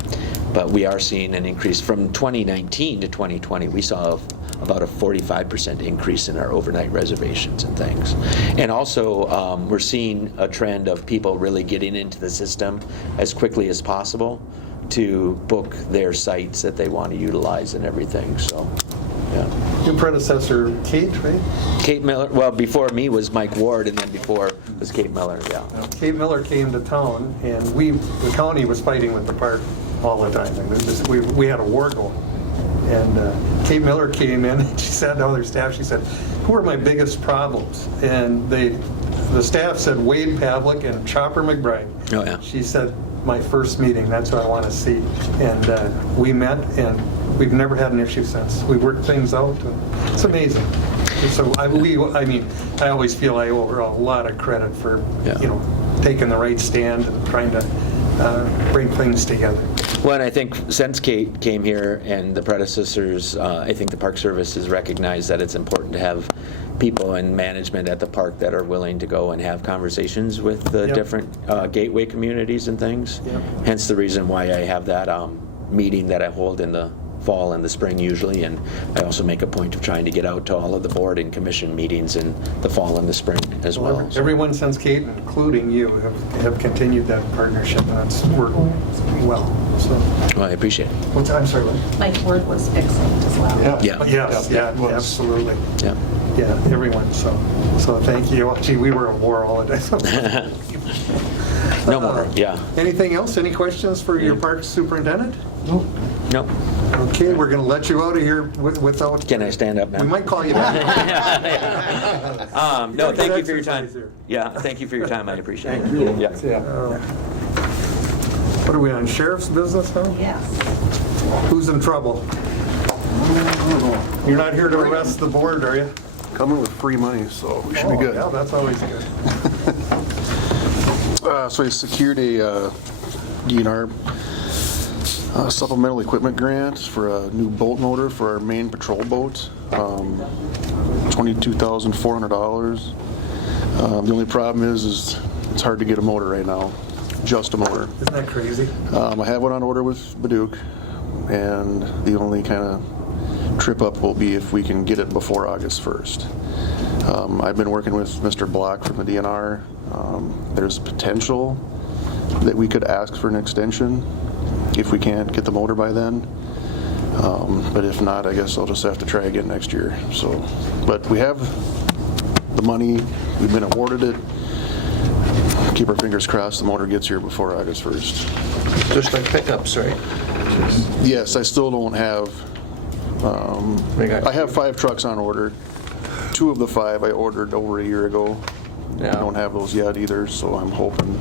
but we are seeing an increase from 2019 to 2020. We saw about a 45% increase in our overnight reservations and things. And also, we're seeing a trend of people really getting into the system as quickly as possible to book their sites that they want to utilize and everything. So, yeah. Your predecessor, Kate, right? Kate Miller, well, before me was Mike Ward, and then before was Kate Miller, yeah. Kate Miller came to town, and the county was fighting with the park all the time. And we had a war going. And Kate Miller came in, and she sat down with her staff, she said, who are my biggest problems? And the staff said Wade Pavlik and Chopper McBride. Oh, yeah. She said, my first meeting, that's what I want to see. And we met, and we've never had an issue since. We worked things out, and it's amazing. So I always feel I owe her a lot of credit for, taking the right stand and trying to bring things together. Well, and I think since Kate came here and the predecessors, I think the Park Service has recognized that it's important to have people in management at the park that are willing to go and have conversations with the different gateway communities and things. Yep. Hence the reason why I have that meeting that I hold in the fall and the spring usually, and I also make a point of trying to get out to all of the board and commission meetings in the fall and the spring as well. Everyone since Kate, including you, have continued that partnership, and that's worked well. So. Well, I appreciate it. I'm sorry, Lynn. Mike Ward was excellent as well. Yeah. Yes, absolutely. Yeah. Yeah, everyone. So thank you. Gee, we were at war all the time. No more. Yeah. Anything else? Any questions for your park superintendent? No. Okay, we're going to let you out of here without. Can I stand up now? We might call you back. No, thank you for your time. Yeah, thank you for your time. I appreciate it. Thank you. Yeah. What are we on, sheriff's business now? Yes. Who's in trouble? You're not here to arrest the board, are you? Coming with free money, so we should be good. Yeah, that's always good. So I secured a DNR supplemental equipment grant for a new bolt motor for our main patrol boat, $22,400. The only problem is it's hard to get a motor right now, just a motor. Isn't that crazy? I have one on order with Baduk, and the only kind of trip up will be if we can get it before August 1st. I've been working with Mr. Block from the DNR. There's potential that we could ask for an extension if we can't get the motor by then. But if not, I guess I'll just have to try again next year. So, but we have the money. We've been awarded it. Keep our fingers crossed the motor gets here before August 1st. Just like pickups, right? Yes, I still don't have, I have 5 trucks on order. 2 of the 5 I ordered over a year ago. I don't have those yet either, so I'm hoping.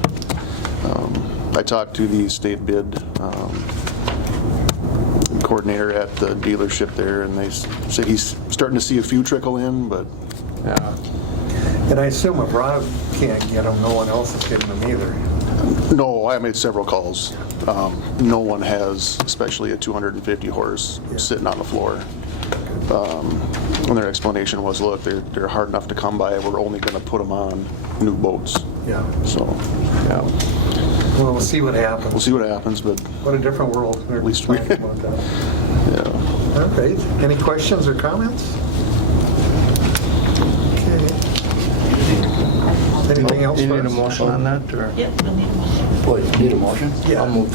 I talked to the state bid coordinator at the dealership there, and they said he's starting to see a few trickle in, but. Yeah. And I assume if Rob can't get them, no one else is getting them either. No, I made several calls. No one has, especially a 250 horse sitting on the floor. And their explanation was, look, they're hard enough to come by. We're only going to put them on new boats. Yeah. So, yeah. Well, we'll see what happens. We'll see what happens, but What a different world. at least we. About that. Yeah. All right. Any questions or comments? Okay. Anything else? You need a for us? motion on that, or? Yep, we'll need a motion. Well, you need a motion? Yeah. I'll move,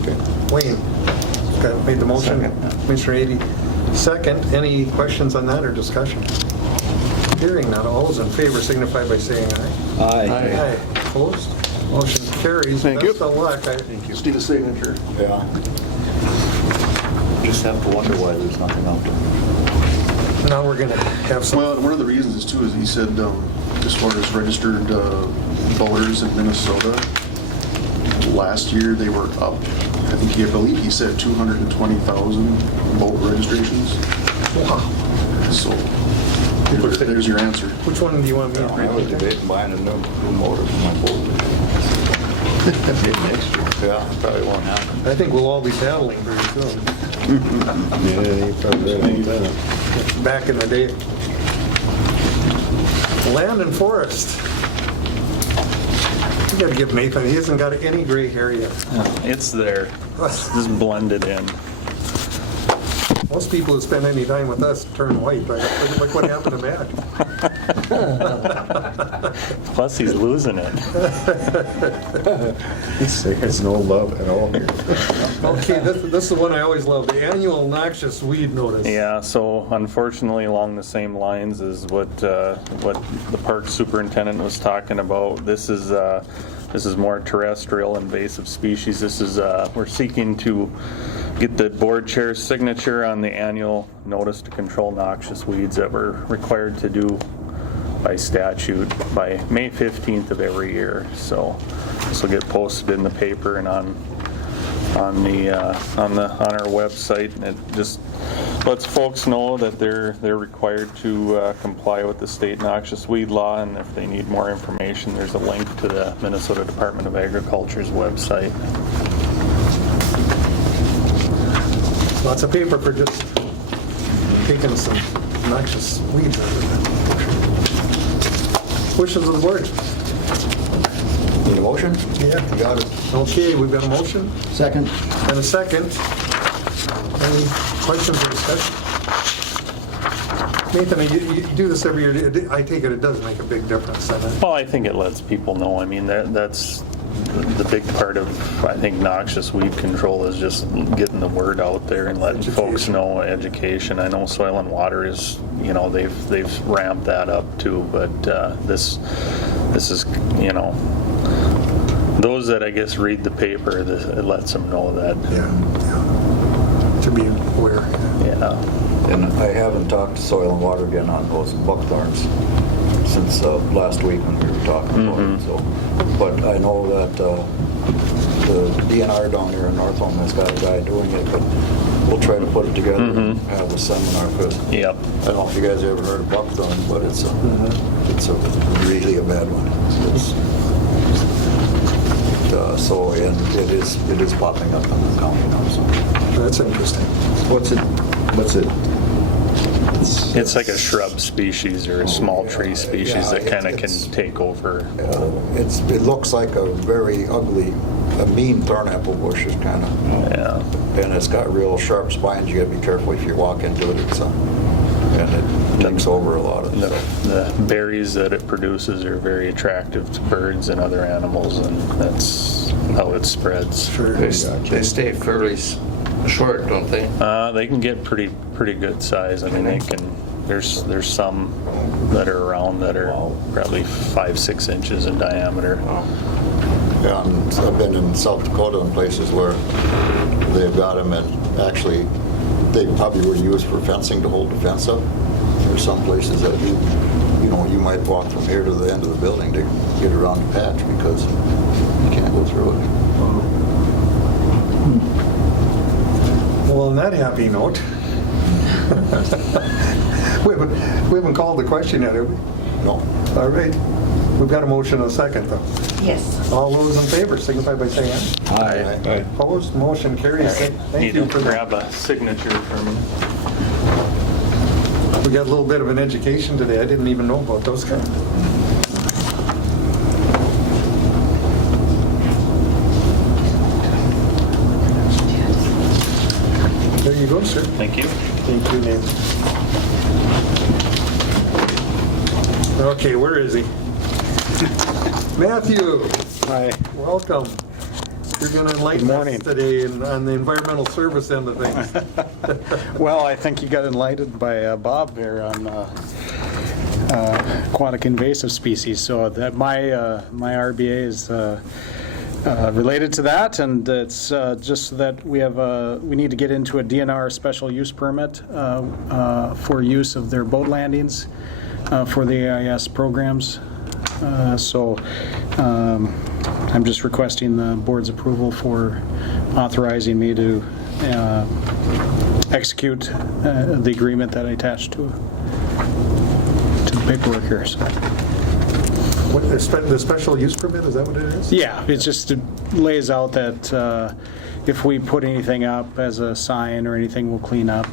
okay. Wayne, made the motion. Second, yeah. Commissioner Ady, second. Any questions on that or discussion? Hearing none. All those in favor signify by saying aye. Aye. Opposed? Motion carries. Thank you. Best of luck. Just need a signature. Yeah. Just have to wonder why there's nothing out there. Now we're going to have some. Well, one of the reasons is too, is he said, as far as registered boaters in Minnesota, last year they were up, I believe he said 220,000 boat registrations. Wow. So there's your answer. Which one do you want me to I read? was debating buying a new motor for my boat. Maybe next year. Yeah, probably won't happen. I think we'll all be paddling very soon. Yeah, you probably right. Back in the day. Land and forest. You gotta give Nathan, he hasn't got any gray hair yet. It's there. It's just blended in. Most people who spend any time with us turn white, right? Like what happened to Matt? Plus, he's losing it. There's no love at all here. Okay, this is the one I always love, the annual noxious weed notice. Yeah, so unfortunately, along the same lines as what the park superintendent was talking about, this is more terrestrial invasive species. This is we're seeking to get the board chair's signature on the annual notice to control noxious weeds that we're required to do by statute by May 15th of every year. So this will get posted in the paper and on our website, and it just lets folks know that they're required to comply with the state noxious weed law, and if they need more information, there's a link to the Minnesota Department of Agriculture's website. Lots of paper for just taking some noxious weeds out of it. Wishes of the board. Need a motion? Yeah. You got it. Okay, we've got a motion Second. and a second. Any questions or discussion? Nathan, you do this every year. I take it does make a big difference, doesn't it? Well, I think it lets people know. I mean, that's the big part of, I think, noxious weed control is just getting the word out there and letting folks know, education. I know Soil and Water is, they've ramped that up too, but this is, those that I guess read the paper, it lets them know that. Yeah. To be aware. Yeah. And I haven't talked to Soil and Water again on those buckthorns since last week when we were talking about it. So, but I know that the DNR down here in North Home has got a guy doing it, but we'll try to put it together and have a seminar. Because Yep. I don't know if you guys ever heard of buckthorn, but it's a really a bad one. So and it is popping up in the county now. So That's interesting. what's it? It's like a shrub species or a small tree species that kind of can take over. It looks like a very ugly, a mean thornapple bush is kind of. Yeah. And it's got real sharp spines. You got to be careful if you walk into it. And it takes over a lot of stuff. The berries that it produces are very attractive to birds and other animals, and that's how it spreads. Sure. They stay fairly short, don't they? They can get pretty good size. I mean, there's some that are around that are probably 5-6 inches in diameter. And I've been in South Dakota in places where they've got them, and actually they probably were used for fencing to hold the fence up. There's some places that you might walk from here to the end of the building to get around the patch because you can't go through it. Well, on that happy note, we haven't called the question yet, have we? No. All right. We've got a motion and a second, though. Yes. All those in favor signify by saying aye. Aye. Opposed, motion carries. Thank Need you to for that. grab a signature from him. We got a little bit of an education today. I didn't even know about those guys. There you go, sir. Thank you. Thank you, Nathan. Okay, where is he? Matthew. Hi. Welcome. You're going to enlighten us today on the environmental service end of things. Well, I think you got enlightened by Bob there on aquatic invasive species. So that my RBA is related to that, and it's just that we need to get into a DNR special use permit for use of their boat landings for the AIS programs. So I'm just requesting the board's approval for authorizing me to execute the agreement that I attached to the paperwork here. So. What, the special use permit, is that what it is? Yeah, it just lays out that if we put anything up as a sign or anything, we'll clean up.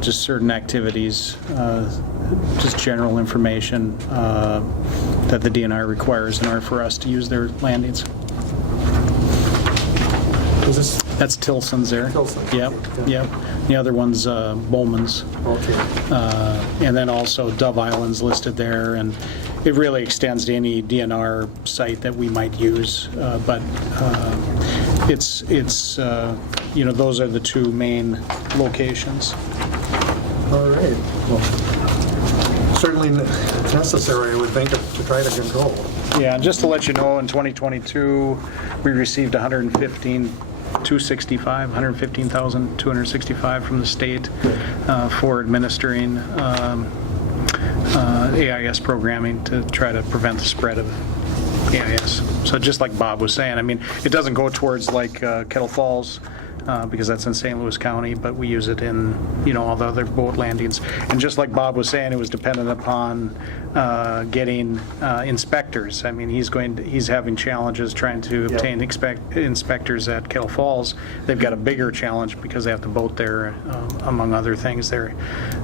Just certain activities, just general information that the DNR requires in order for us to use their landings. That's Tilson's there. Tilson. Yep. The other one's Bowman's. Okay. And then also Dove Island's listed there, and it really extends to any DNR site that we might use. But it's those are the two main locations. All right. Well, certainly necessary, I would think, to try to control. Yeah, and just to let you know, in 2022, we received $115,265 from the state for administering AIS programming to try to prevent the spread of AIS. So just like Bob was saying, I mean, it doesn't go towards like Kettle Falls, because that's in St. Louis County, but we use it in, all the other boat landings. And just like Bob was saying, it was dependent upon getting inspectors. I mean, he's having challenges trying to obtain inspectors at Kettle Falls. They've got a bigger challenge because they have to boat there, among other things there.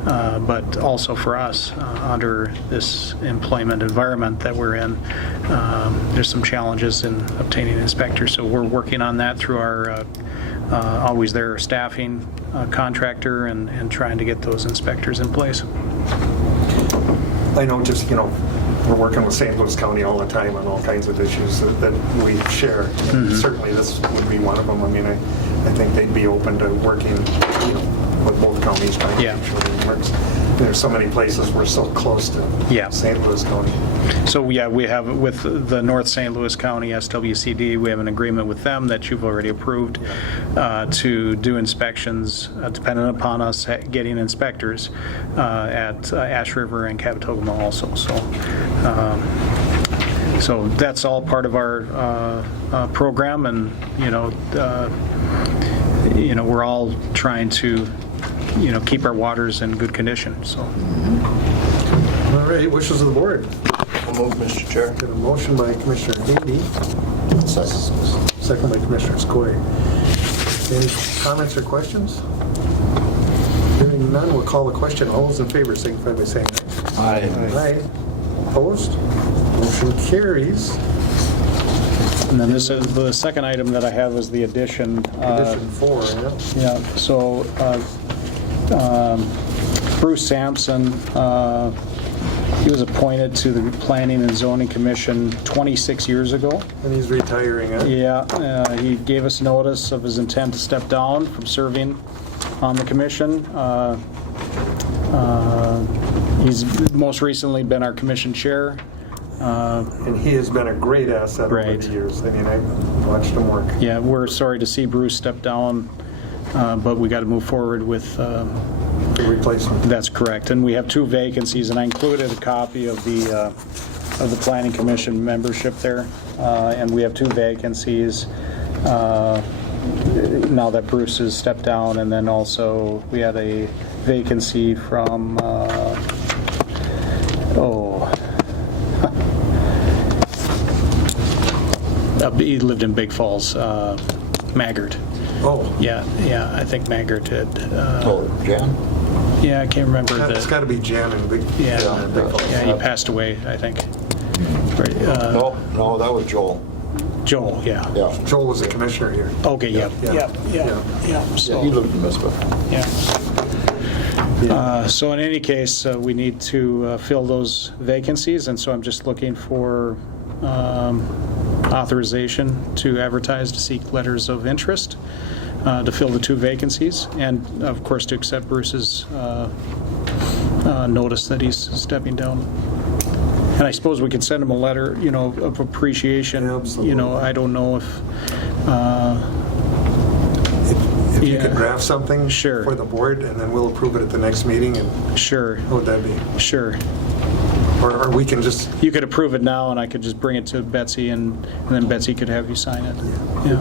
But also for us, under this employment environment that we're in, there's some challenges in obtaining inspectors. So we're working on that through our Always There staffing contractor and trying to get those inspectors in place. I know we're working with St. Louis County all the time on all kinds of issues that we share. Mm-hmm. Certainly this would be one of them. I mean, I think they'd be open to working with both counties trying to make sure it works. There's so many places we're so close to St. Louis County. So we have with the North St. Louis County SWCD, we have an agreement with them that you've already approved to do inspections dependent upon us getting inspectors at Ash River and Capitogama also. So that's all part of our program, and we're all trying to keep our waters in good condition. So. All right, wishes of the board. I'll move, Mr. Chair. Got a motion by Commissioner Haney. Second by Commissioner Skoye. Any comments or questions? Hearing none, we'll call the question. All those in favor signify by saying aye. Aye. Opposed? Motion carries. And then this is the second item that I have is the addition. Addition 4, Yeah, so Bruce Sampson, he was appointed to the Planning and Zoning Commission 26 years ago. And he's retiring, huh? Yeah, he gave us notice of his intent to step down from serving on the commission. He's most recently been our commission chair And he has been a great asset over Right. the years. I mean, I've watched him work. Yeah, we're sorry to see Bruce step down, but we got to move forward with... The replacement. That's correct, and we have 2 vacancies, and I included a copy of the Planning Commission membership there, and we have 2 vacancies now that Bruce has stepped down, and then also we had a vacancy from, he lived in Big Falls, Maggart. Oh. Yeah, I think Maggart had... Jan? Yeah, I can't remember. It's got to be Jan and Big. Yeah, he passed away, I think. Right, No, that was Joel. Joel, yeah. Yeah. Joel was a commissioner here. Okay, yep. So, He lived in Misfit. So in any case, we need to fill those vacancies, and so I'm just looking for authorization to advertise to seek letters of interest to fill the 2 vacancies, and of course to accept Bruce's notice that he's stepping down. And I suppose we could send him a letter, of appreciation. Absolutely. I don't know if you could draft something Sure. for the board, and then we'll approve it at the next meeting, and Sure. how would that be? Sure. Or we can just, You could approve it now, and I could just bring it to Betsy, and then Betsy could have you sign it. Yeah.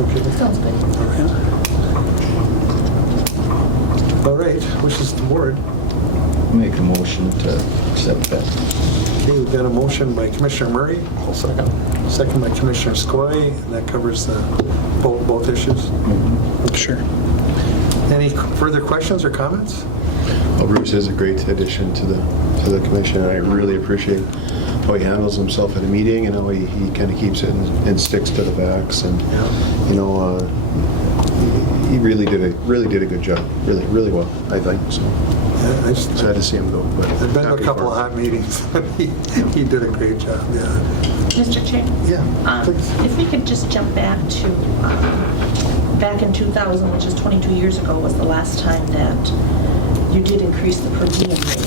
okay. Sounds good. All right, wishes the board. Make a motion to accept that. Okay, we've got a motion by Commissioner Murray. I'll second. Second by Commissioner Skoye, and that covers both issues. Sure. Any further questions or comments? Well, Bruce is a great addition to the commission, and I really appreciate how he handles himself at a meeting and how he kind of keeps it and sticks to the facts, and he really did a good job, really well, I think. So Yeah, sad to see him go. But I've been to a happy couple for of him. hot meetings. He did a great job, yeah. Mr. Chair? Yeah, please. If we could just jump back to, back in 2000, which is 22 years ago, was the last time that you did increase the per diem rate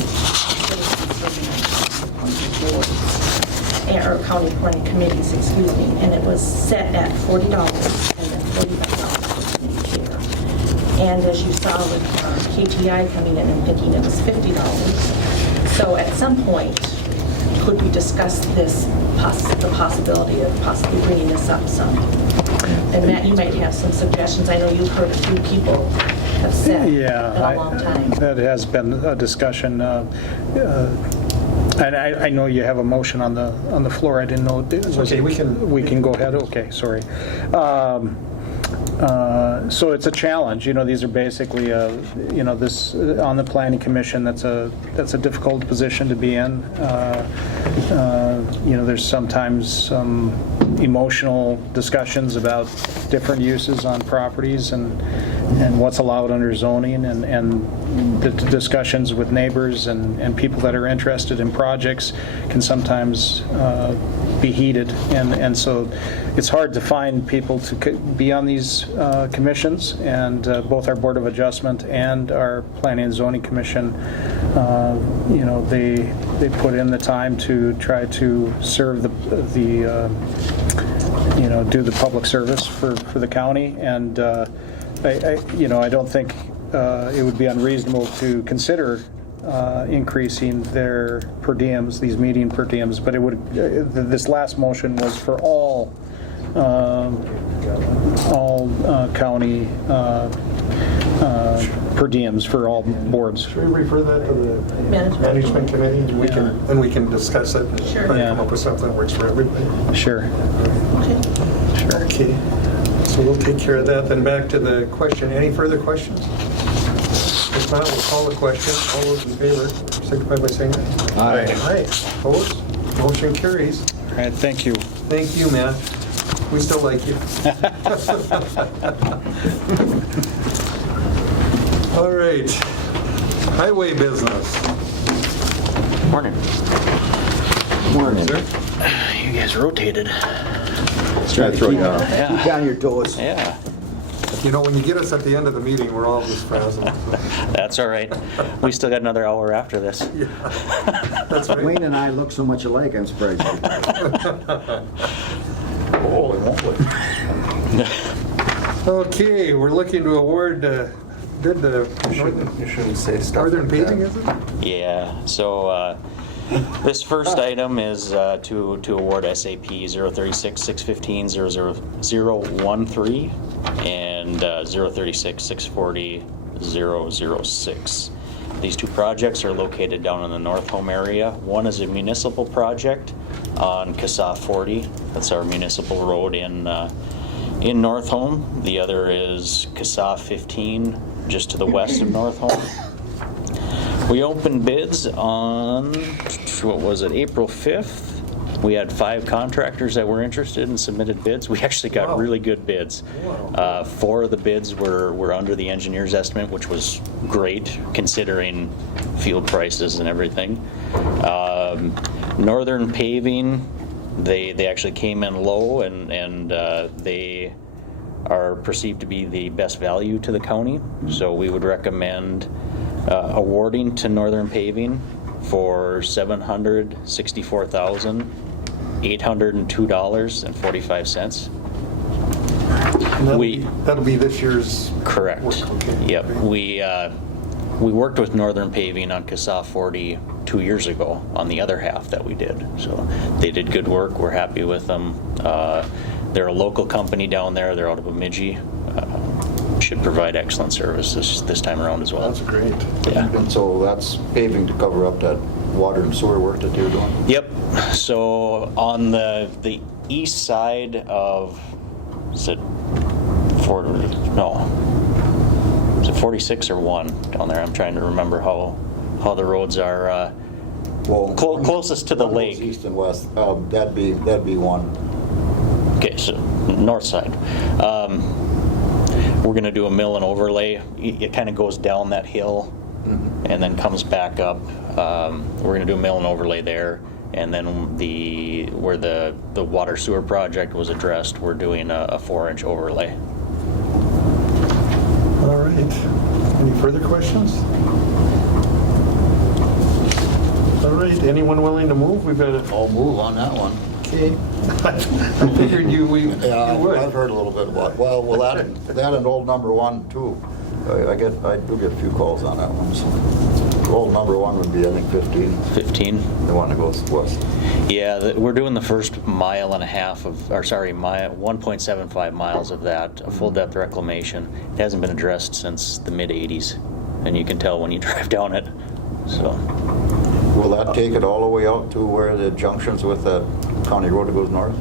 or county appointed committees, excuse me, and it was set at $40 and then $45 for each year. And as you saw with KTI coming in and thinking it was $50. So at some point, could we discuss this, the possibility of possibly bringing this up some? And Matt, you might have some suggestions. I know you've heard a few people have said in a long time. That has been a discussion. And I know you have a motion on the floor. I didn't know. Okay, we can go ahead. Okay, sorry. So it's a challenge. These are basically, this on the planning commission. That's a difficult position to be in. There's sometimes some emotional discussions about different uses on properties and what's allowed under zoning, and the discussions with neighbors and people that are interested in projects can sometimes be heated, and so it's hard to find people to be on these commissions, and both our Board of Adjustment and our Planning and Zoning Commission, they put in the time to try to serve do the public service for the county, and I don't think it would be unreasonable to consider increasing their per diems, these median per diems, but it would. This last motion was for all county per diems for all boards. Should we refer that to the management committee, and we can discuss it and try to come up with something that works for everybody? Sure. Okay. So we'll take care of that. Then back to the question. Any further questions? If not, we'll call the question. All those in favor, signify by saying aye. Aye. Opposed? Motion carries. All right, thank you. Thank you, Matt. We still like you. All right. Highway business. Morning. Morning. Sir? You guys rotated. Try to throw you off. Yeah. Keep you on your toes. Yeah. You know, when you get us at the end of the meeting, we're all just frazzled. That's all right. We still got another hour after this. That's right. Wayne and I look so much alike, I'm surprised. Holy moly. Okay, we're looking to award bid the You shouldn't say stuff Northern like Paving, that. is it? Yeah, so this first item is to award SAP 036-615-00013 and 036-640-006. These two projects are located down in the North Home area. One is a municipal project on CSA 40. That's our municipal road in North Home. The other is CSA 15, just to the west of North Home. We opened bids on, what was it, April 5th. We had 5 contractors that were interested and submitted bids. We actually got really good bids. 4 of the bids were under the engineer's estimate, which was great considering field prices and everything. Northern Paving, they actually came in low and they are perceived to be the best value to the county. So we would recommend awarding to Northern Paving for $764,802.45. That'll be this year's correct. Work. Okay. Yep. We worked with Northern Paving on CSA 40 2 years ago on the other half that we did. So they did good work. We're happy with them. They're a local company down there. They're out of Bemidji. Should provide excellent service this time around as well. That's great. Yeah. And so that's paving to cover up that water and sewer work that you're doing? Yep. So on the east side of, is it 46 or 1 down there? I'm trying to remember how the roads are closest to the lake. East and west. That'd be 1. Okay, so north side. We're going to do a mill and overlay. It kind of goes down that hill and then comes back up. We're going to do a mill and overlay there. And then where the water sewer project was addressed, we're doing a 4-inch overlay. All right. Any further questions? All right. Anyone willing to move? We've got I'll move on that one. Okay. I figured you would. I've heard a little bit about, well, that and old number 1 too. I do get a few calls on that one. So. Old number 1 would be, I think, 15. 15? The one that goes west. Yeah, we're doing the first 1.75 miles of that, a full depth reclamation. It hasn't been addressed since the mid 80s, and you can tell when you drive down it. So. Will that take it all the way out to where the junctions with that county road that goes north?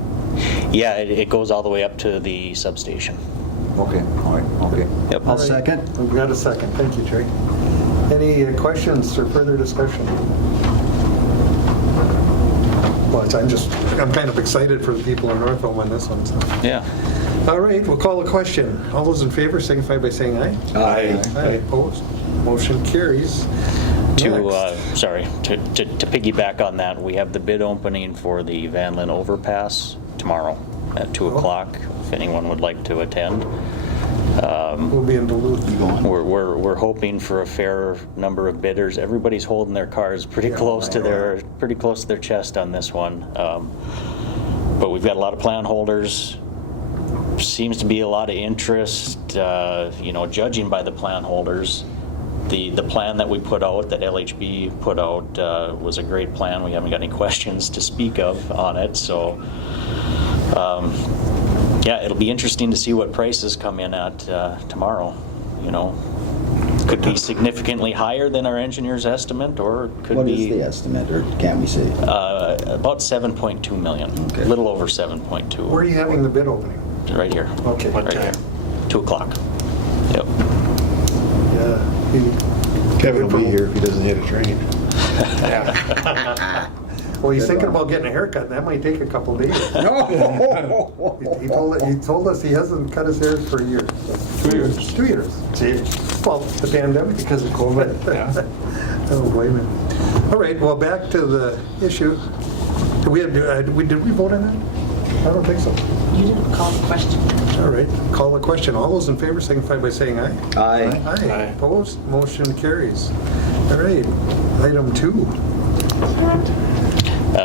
Yeah, it goes all the way up to the substation. Okay, all right, okay. Yep. I'll second. We've got a second. Thank you, Terry. Any questions or further discussion? Well, I'm kind of excited for the people in North Home on this one. So. Yeah. All right, we'll call the question. All those in favor signify by saying aye. Aye. Aye. Opposed? Motion carries. To piggyback on that, we have the bid opening for the Lin Overpass tomorrow at 2 o'clock. If anyone would like to attend. We'll be in Duluth. We're hoping for a fair number of bidders. Everybody's holding their cards pretty close to their chest on this one. But we've got a lot of plan holders. Seems to be a lot of interest. Judging by the plan holders, the plan that we put out, that LHB put out, was a great plan. We haven't got any questions to speak of on it. So. Yeah, it'll be interesting to see what prices come in at tomorrow. Could be significantly higher than our engineer's estimate, or could What be. is the estimate, or can we say? About 7.2 million. Okay. A little over 7.2. Where are you having the bid opening? Right here. Okay. Right here. 2 o'clock. Yep. Yeah. Kevin will be here if he doesn't hit a train. Well, he's thinking about getting a haircut, and that might take a couple days. No. He told us he hasn't cut his hair for a year. 2 years. 2 years. See? Well, the pandemic. Because of COVID. Yeah. I don't blame him. All right, well, back to the issue. Did we vote on that? I don't think so. You didn't call the question. All right, call the question. All those in favor signify by saying aye. Aye. Aye. Opposed? Motion carries. All right, item 2.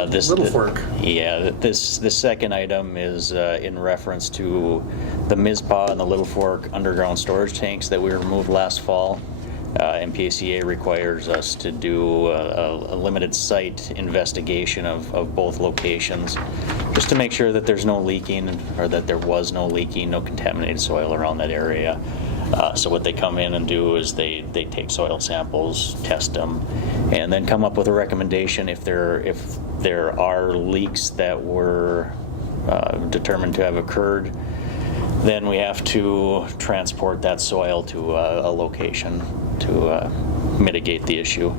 Little Fork. Yeah, this second item is in reference to the Mizpah and the Little Fork underground storage tanks that we removed last fall. MPACA requires us to do a limited site investigation of both locations, just to make sure that there's no leaking, or that there was no leaking, no contaminated soil around that area. So what they come in and do is they take soil samples, test them, and then come up with a recommendation if there are leaks that were determined to have occurred. Then we have to transport that soil to a location to mitigate the issue.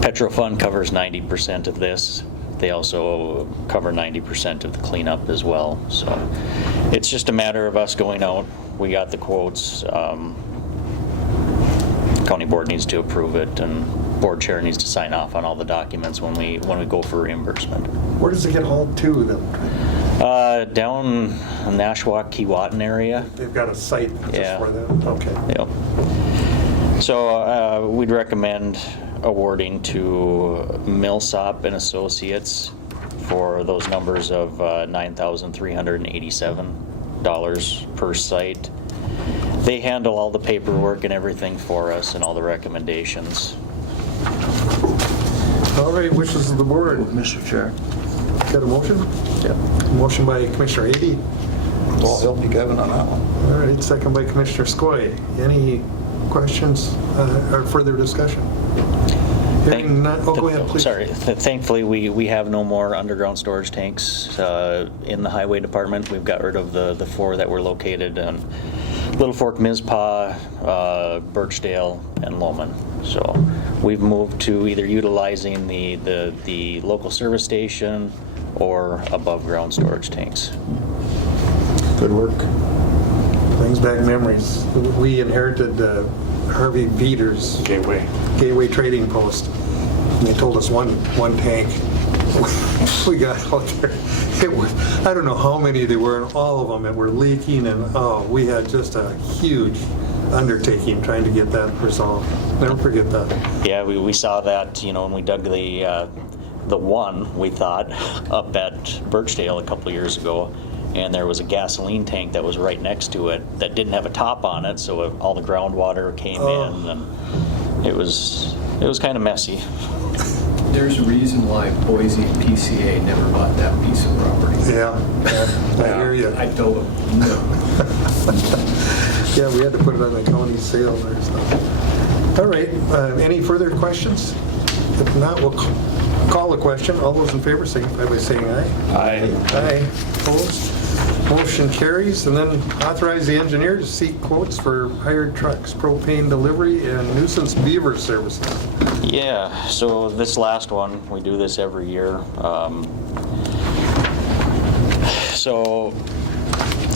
Petro Fund covers 90% of this. They also cover 90% of the cleanup as well. So it's just a matter of us going out. We got the quotes. County board needs to approve it, and board chair needs to sign off on all the documents when we go for reimbursement. Where does it get hauled to then? Down Nashwauk, Keewatin area. They've got a site just Yeah. for that? Okay. Yep. So we'd recommend awarding to Millsop and Associates for those numbers of $9,387 per site. They handle all the paperwork and everything for us and all the recommendations. All right, wishes of the board. Mr. Chair. Got a motion? Yep. Motion by Commissioner Ady. I'll help you, Kevin, on that one. All right, second by Commissioner Skoye. Any questions or further discussion? Hearing none. Oh, go ahead, please. Sorry. Thankfully, we have no more underground storage tanks in the highway department. We've got rid of the 4 that were located in Little Fork, Mizpah, Birchdale, and Lowman. So we've moved to either utilizing the local service station or above ground storage tanks. Good work. Brings back memories. We inherited Harvey Peters' Gateway Trading Post. And they told us one tank. We got out there. It was, I don't know how many there were, and all of them that were leaking, and we had just a huge undertaking trying to get that resolved. Never forget that. Yeah, we saw that, when we dug the one, we thought, up at Birchdale a couple of years ago, and there was a gasoline tank that was right next to it that didn't have a top on it, so all the groundwater came in, and it was kind of messy. There's a reason why Boise PCA never bought that piece of property. Yeah, I hear you. I told them, no. Yeah, we had to put it on the county sale or stuff. All right, any further questions? If not, we'll call the question. All those in favor signify by saying aye. Aye. Aye. Opposed? Motion carries. And then authorize the engineer to seek quotes for hired trucks, propane delivery, and nuisance beaver services. Yeah, so this last one, we do this every year. So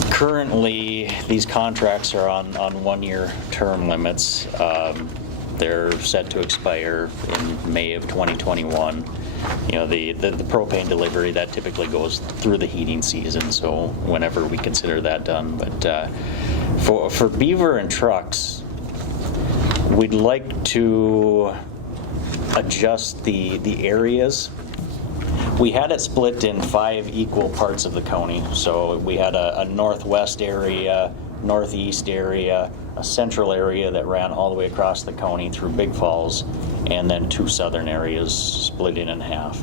currently, these contracts are on 1-year term limits. They're set to expire in May of 2021. The propane delivery, that typically goes through the heating season, so whenever we consider that done. But for beaver and trucks, we'd like to adjust the areas. We had it split in 5 equal parts of the county. So we had a northwest area, northeast area, a central area that ran all the way across the county through Big Falls, and then 2 southern areas split in half.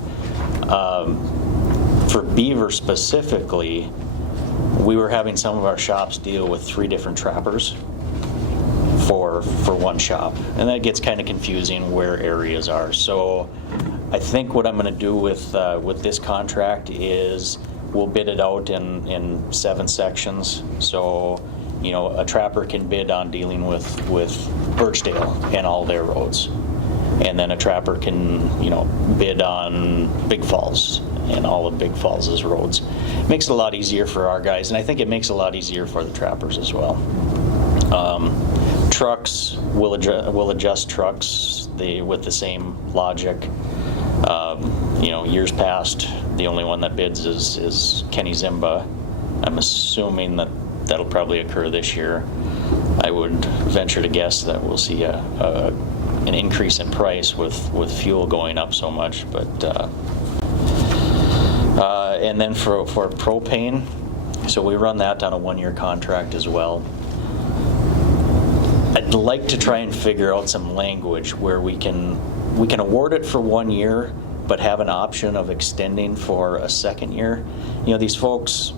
For beaver specifically, we were having some of our shops deal with 3 different trappers for one shop, and that gets kind of confusing where areas are. So I think what I'm going to do with this contract is we'll bid it out in 7 sections. So a trapper can bid on dealing with Birchdale and all their roads, and then a trapper can bid on Big Falls and all of Big Falls' roads. It makes it a lot easier for our guys, and I think it makes it a lot easier for the trappers as well. Trucks, we'll adjust trucks with the same logic. Years past, the only one that bids is Kenny Zimba. I'm assuming that that'll probably occur this year. I would venture to guess that we'll see an increase in price with fuel going up so much. But and then for propane, so we run that on a 1-year contract as well. I'd like to try and figure out some language where we can award it for 1 year, but have an option of extending for a second year. These folks,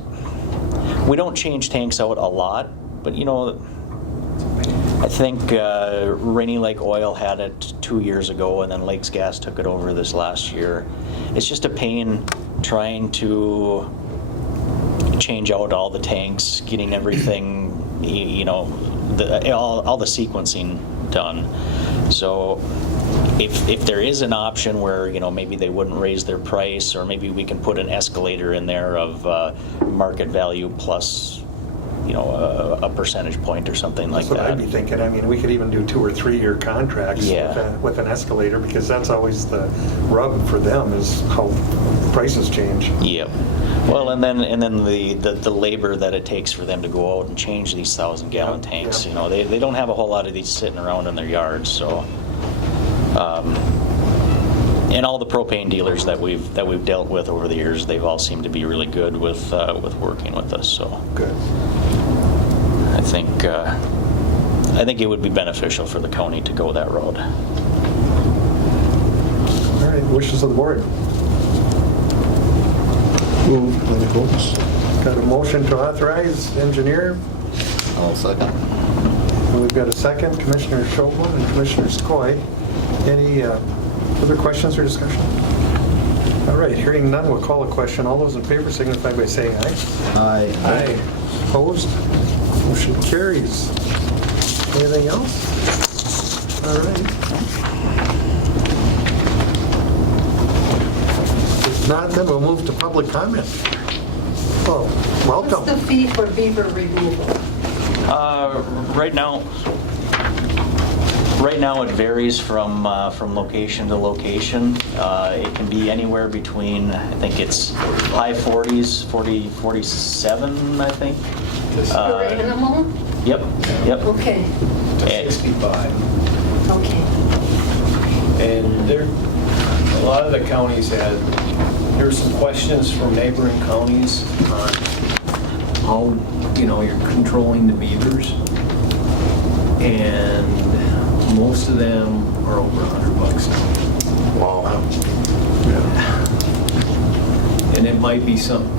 we don't change tanks out a lot, but I think Rainy Lake Oil had it 2 years ago, and then Lakes Gas took it over this last year. It's just a pain trying to change out all the tanks, getting everything, all the sequencing done. So if there is an option where maybe they wouldn't raise their price, or maybe we can put an escalator in there of market value plus a percentage point or something like that. That's what I'd be thinking. I mean, we could even do 2 or 3 year contracts with an escalator, because that's always the rub for them, is how prices change. Yep. Well, and then the labor that it takes for them to go out and change these 1,000-gallon tanks. They don't have a whole lot of these sitting around in their yards, so. And all the propane dealers that we've dealt with over the years, they've all seemed to be really good with working with us. So good. I think it would be beneficial for the county to go that road. All right, wishes of the board. Got a motion to authorize engineer. I'll second. And we've got a second, Commissioner Schobel and Commissioner Skoye. Any other questions or discussion? All right, hearing none, we'll call a question. All those in favor signify by saying aye. Aye. Aye. Opposed? Motion carries. Anything else? All right. If not, then we'll move to public comment. Oh, welcome. What's the fee for beaver removal? Right now it varies from location to location. It can be anywhere between, I think it's high 40s, 47, I think. Per animal? Yep. Okay. To 65. Okay. And a lot of the counties there's some questions from neighboring counties on how, you're controlling the beavers. And most of them are over $100 now. Wow. Yeah. And it might be something,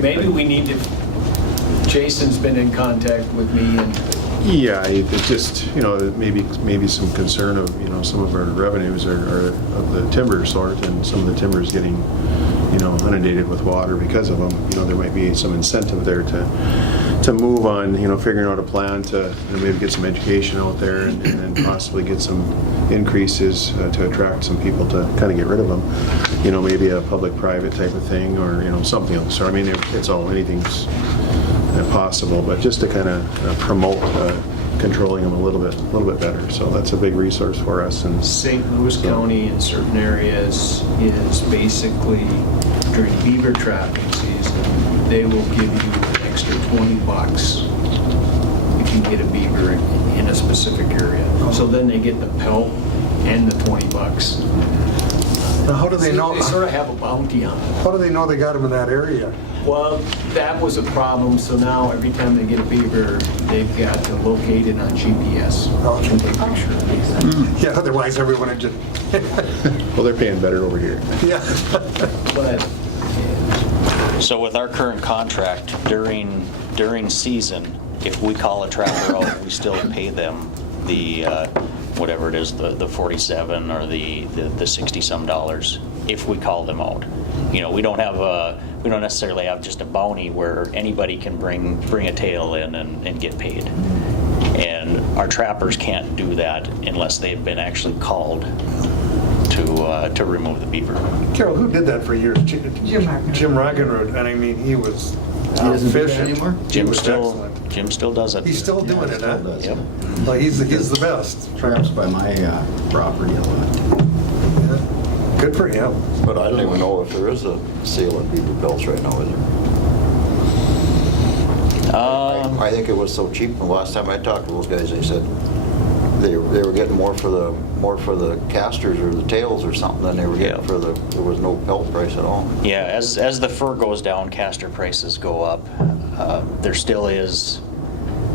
maybe we need to, Jason's been in contact with me, and yeah, it just, maybe some concern of, some of our revenues are of the timber sort, and some of the timber is getting, inundated with water because of them. There might be some incentive there to move on, figuring out a plan to maybe get some education out there and then possibly get some increases to attract some people to kind of get rid of them. Maybe a public-private type of thing, or, something else. So, I mean, anything's possible, but just to kind of promote controlling them a little bit better. So that's a big resource for us. And St. Louis County in certain areas is basically, during beaver trapping season, they will give you an extra $20 if you get a beaver in a specific area. So then they get the pelt and the $20. Now, how do they know? They sort of have a bounty on them. How do they know they got them in that area? Well, that was a problem, so now every time they get a beaver, they've got to locate it on GPS. Oh, and take a picture. Yeah, otherwise everyone would just... well, they're paying better over here. Yeah. But So with our current contract, during season, if we call a trapper out, we still pay them the whatever it is, the 47 or the $60-some if we call them out. We don't necessarily have just a bounty where anybody can bring a tail in and get paid. And our trappers can't do that unless they've been actually called to remove the beaver. Carol, who did that for years? Jim Roggenrod, and I mean, he was He doesn't do that efficient. anymore? Jim was still excellent. Jim still does it. He's still doing it, huh? Yep. Well, he's the best. Traps by my property a lot. Yeah. Good for him. But I don't even know if there is a sale at Beaver Belts right now, is there? I think it was so cheap. The last time I talked to those guys, they said they were getting more for the casters or the tails or something than they were getting for there was no pelt price at all. Yeah, as the fur goes down, caster prices go up. There still is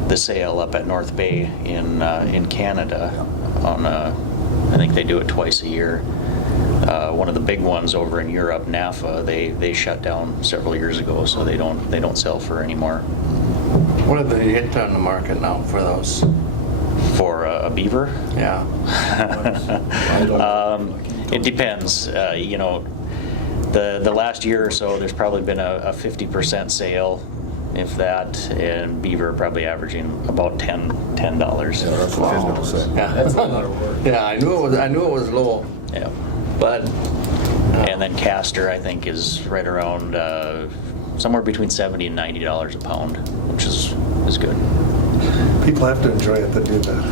the sale up at North Bay in Canada. On I think they do it twice a year. One of the big ones over in Europe, NAFA, they shut down several years ago, so they don't sell fur anymore. What have they hit on the market now for those? For a beaver? Yeah. It depends. You know, the last year or so, there's probably been a 50% sale, if that, and beaver probably averaging about $10. Yeah, that's what I was gonna say. Yeah, that's a lot of work. Yeah, I knew it was low. Yeah. But and then caster, I think, is right around somewhere between $70 and $90 a pound, which is good. People have to enjoy it that do that.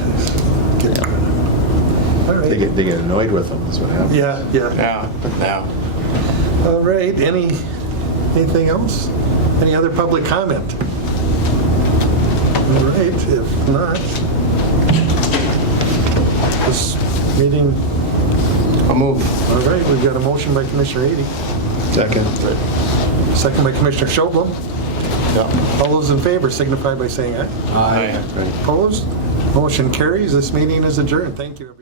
Give them credit. All right. They get annoyed with them, is what happens. Yeah. All right, anything else? Any other public comment? All right, if not, this meeting... I'll move. All right, we've got a motion by Commissioner Ady. Second. Second by Commissioner Schoblum. Yeah. All those in favor signify by saying aye. Aye. Opposed? Motion carries. This meeting is adjourned. Thank you, everybody.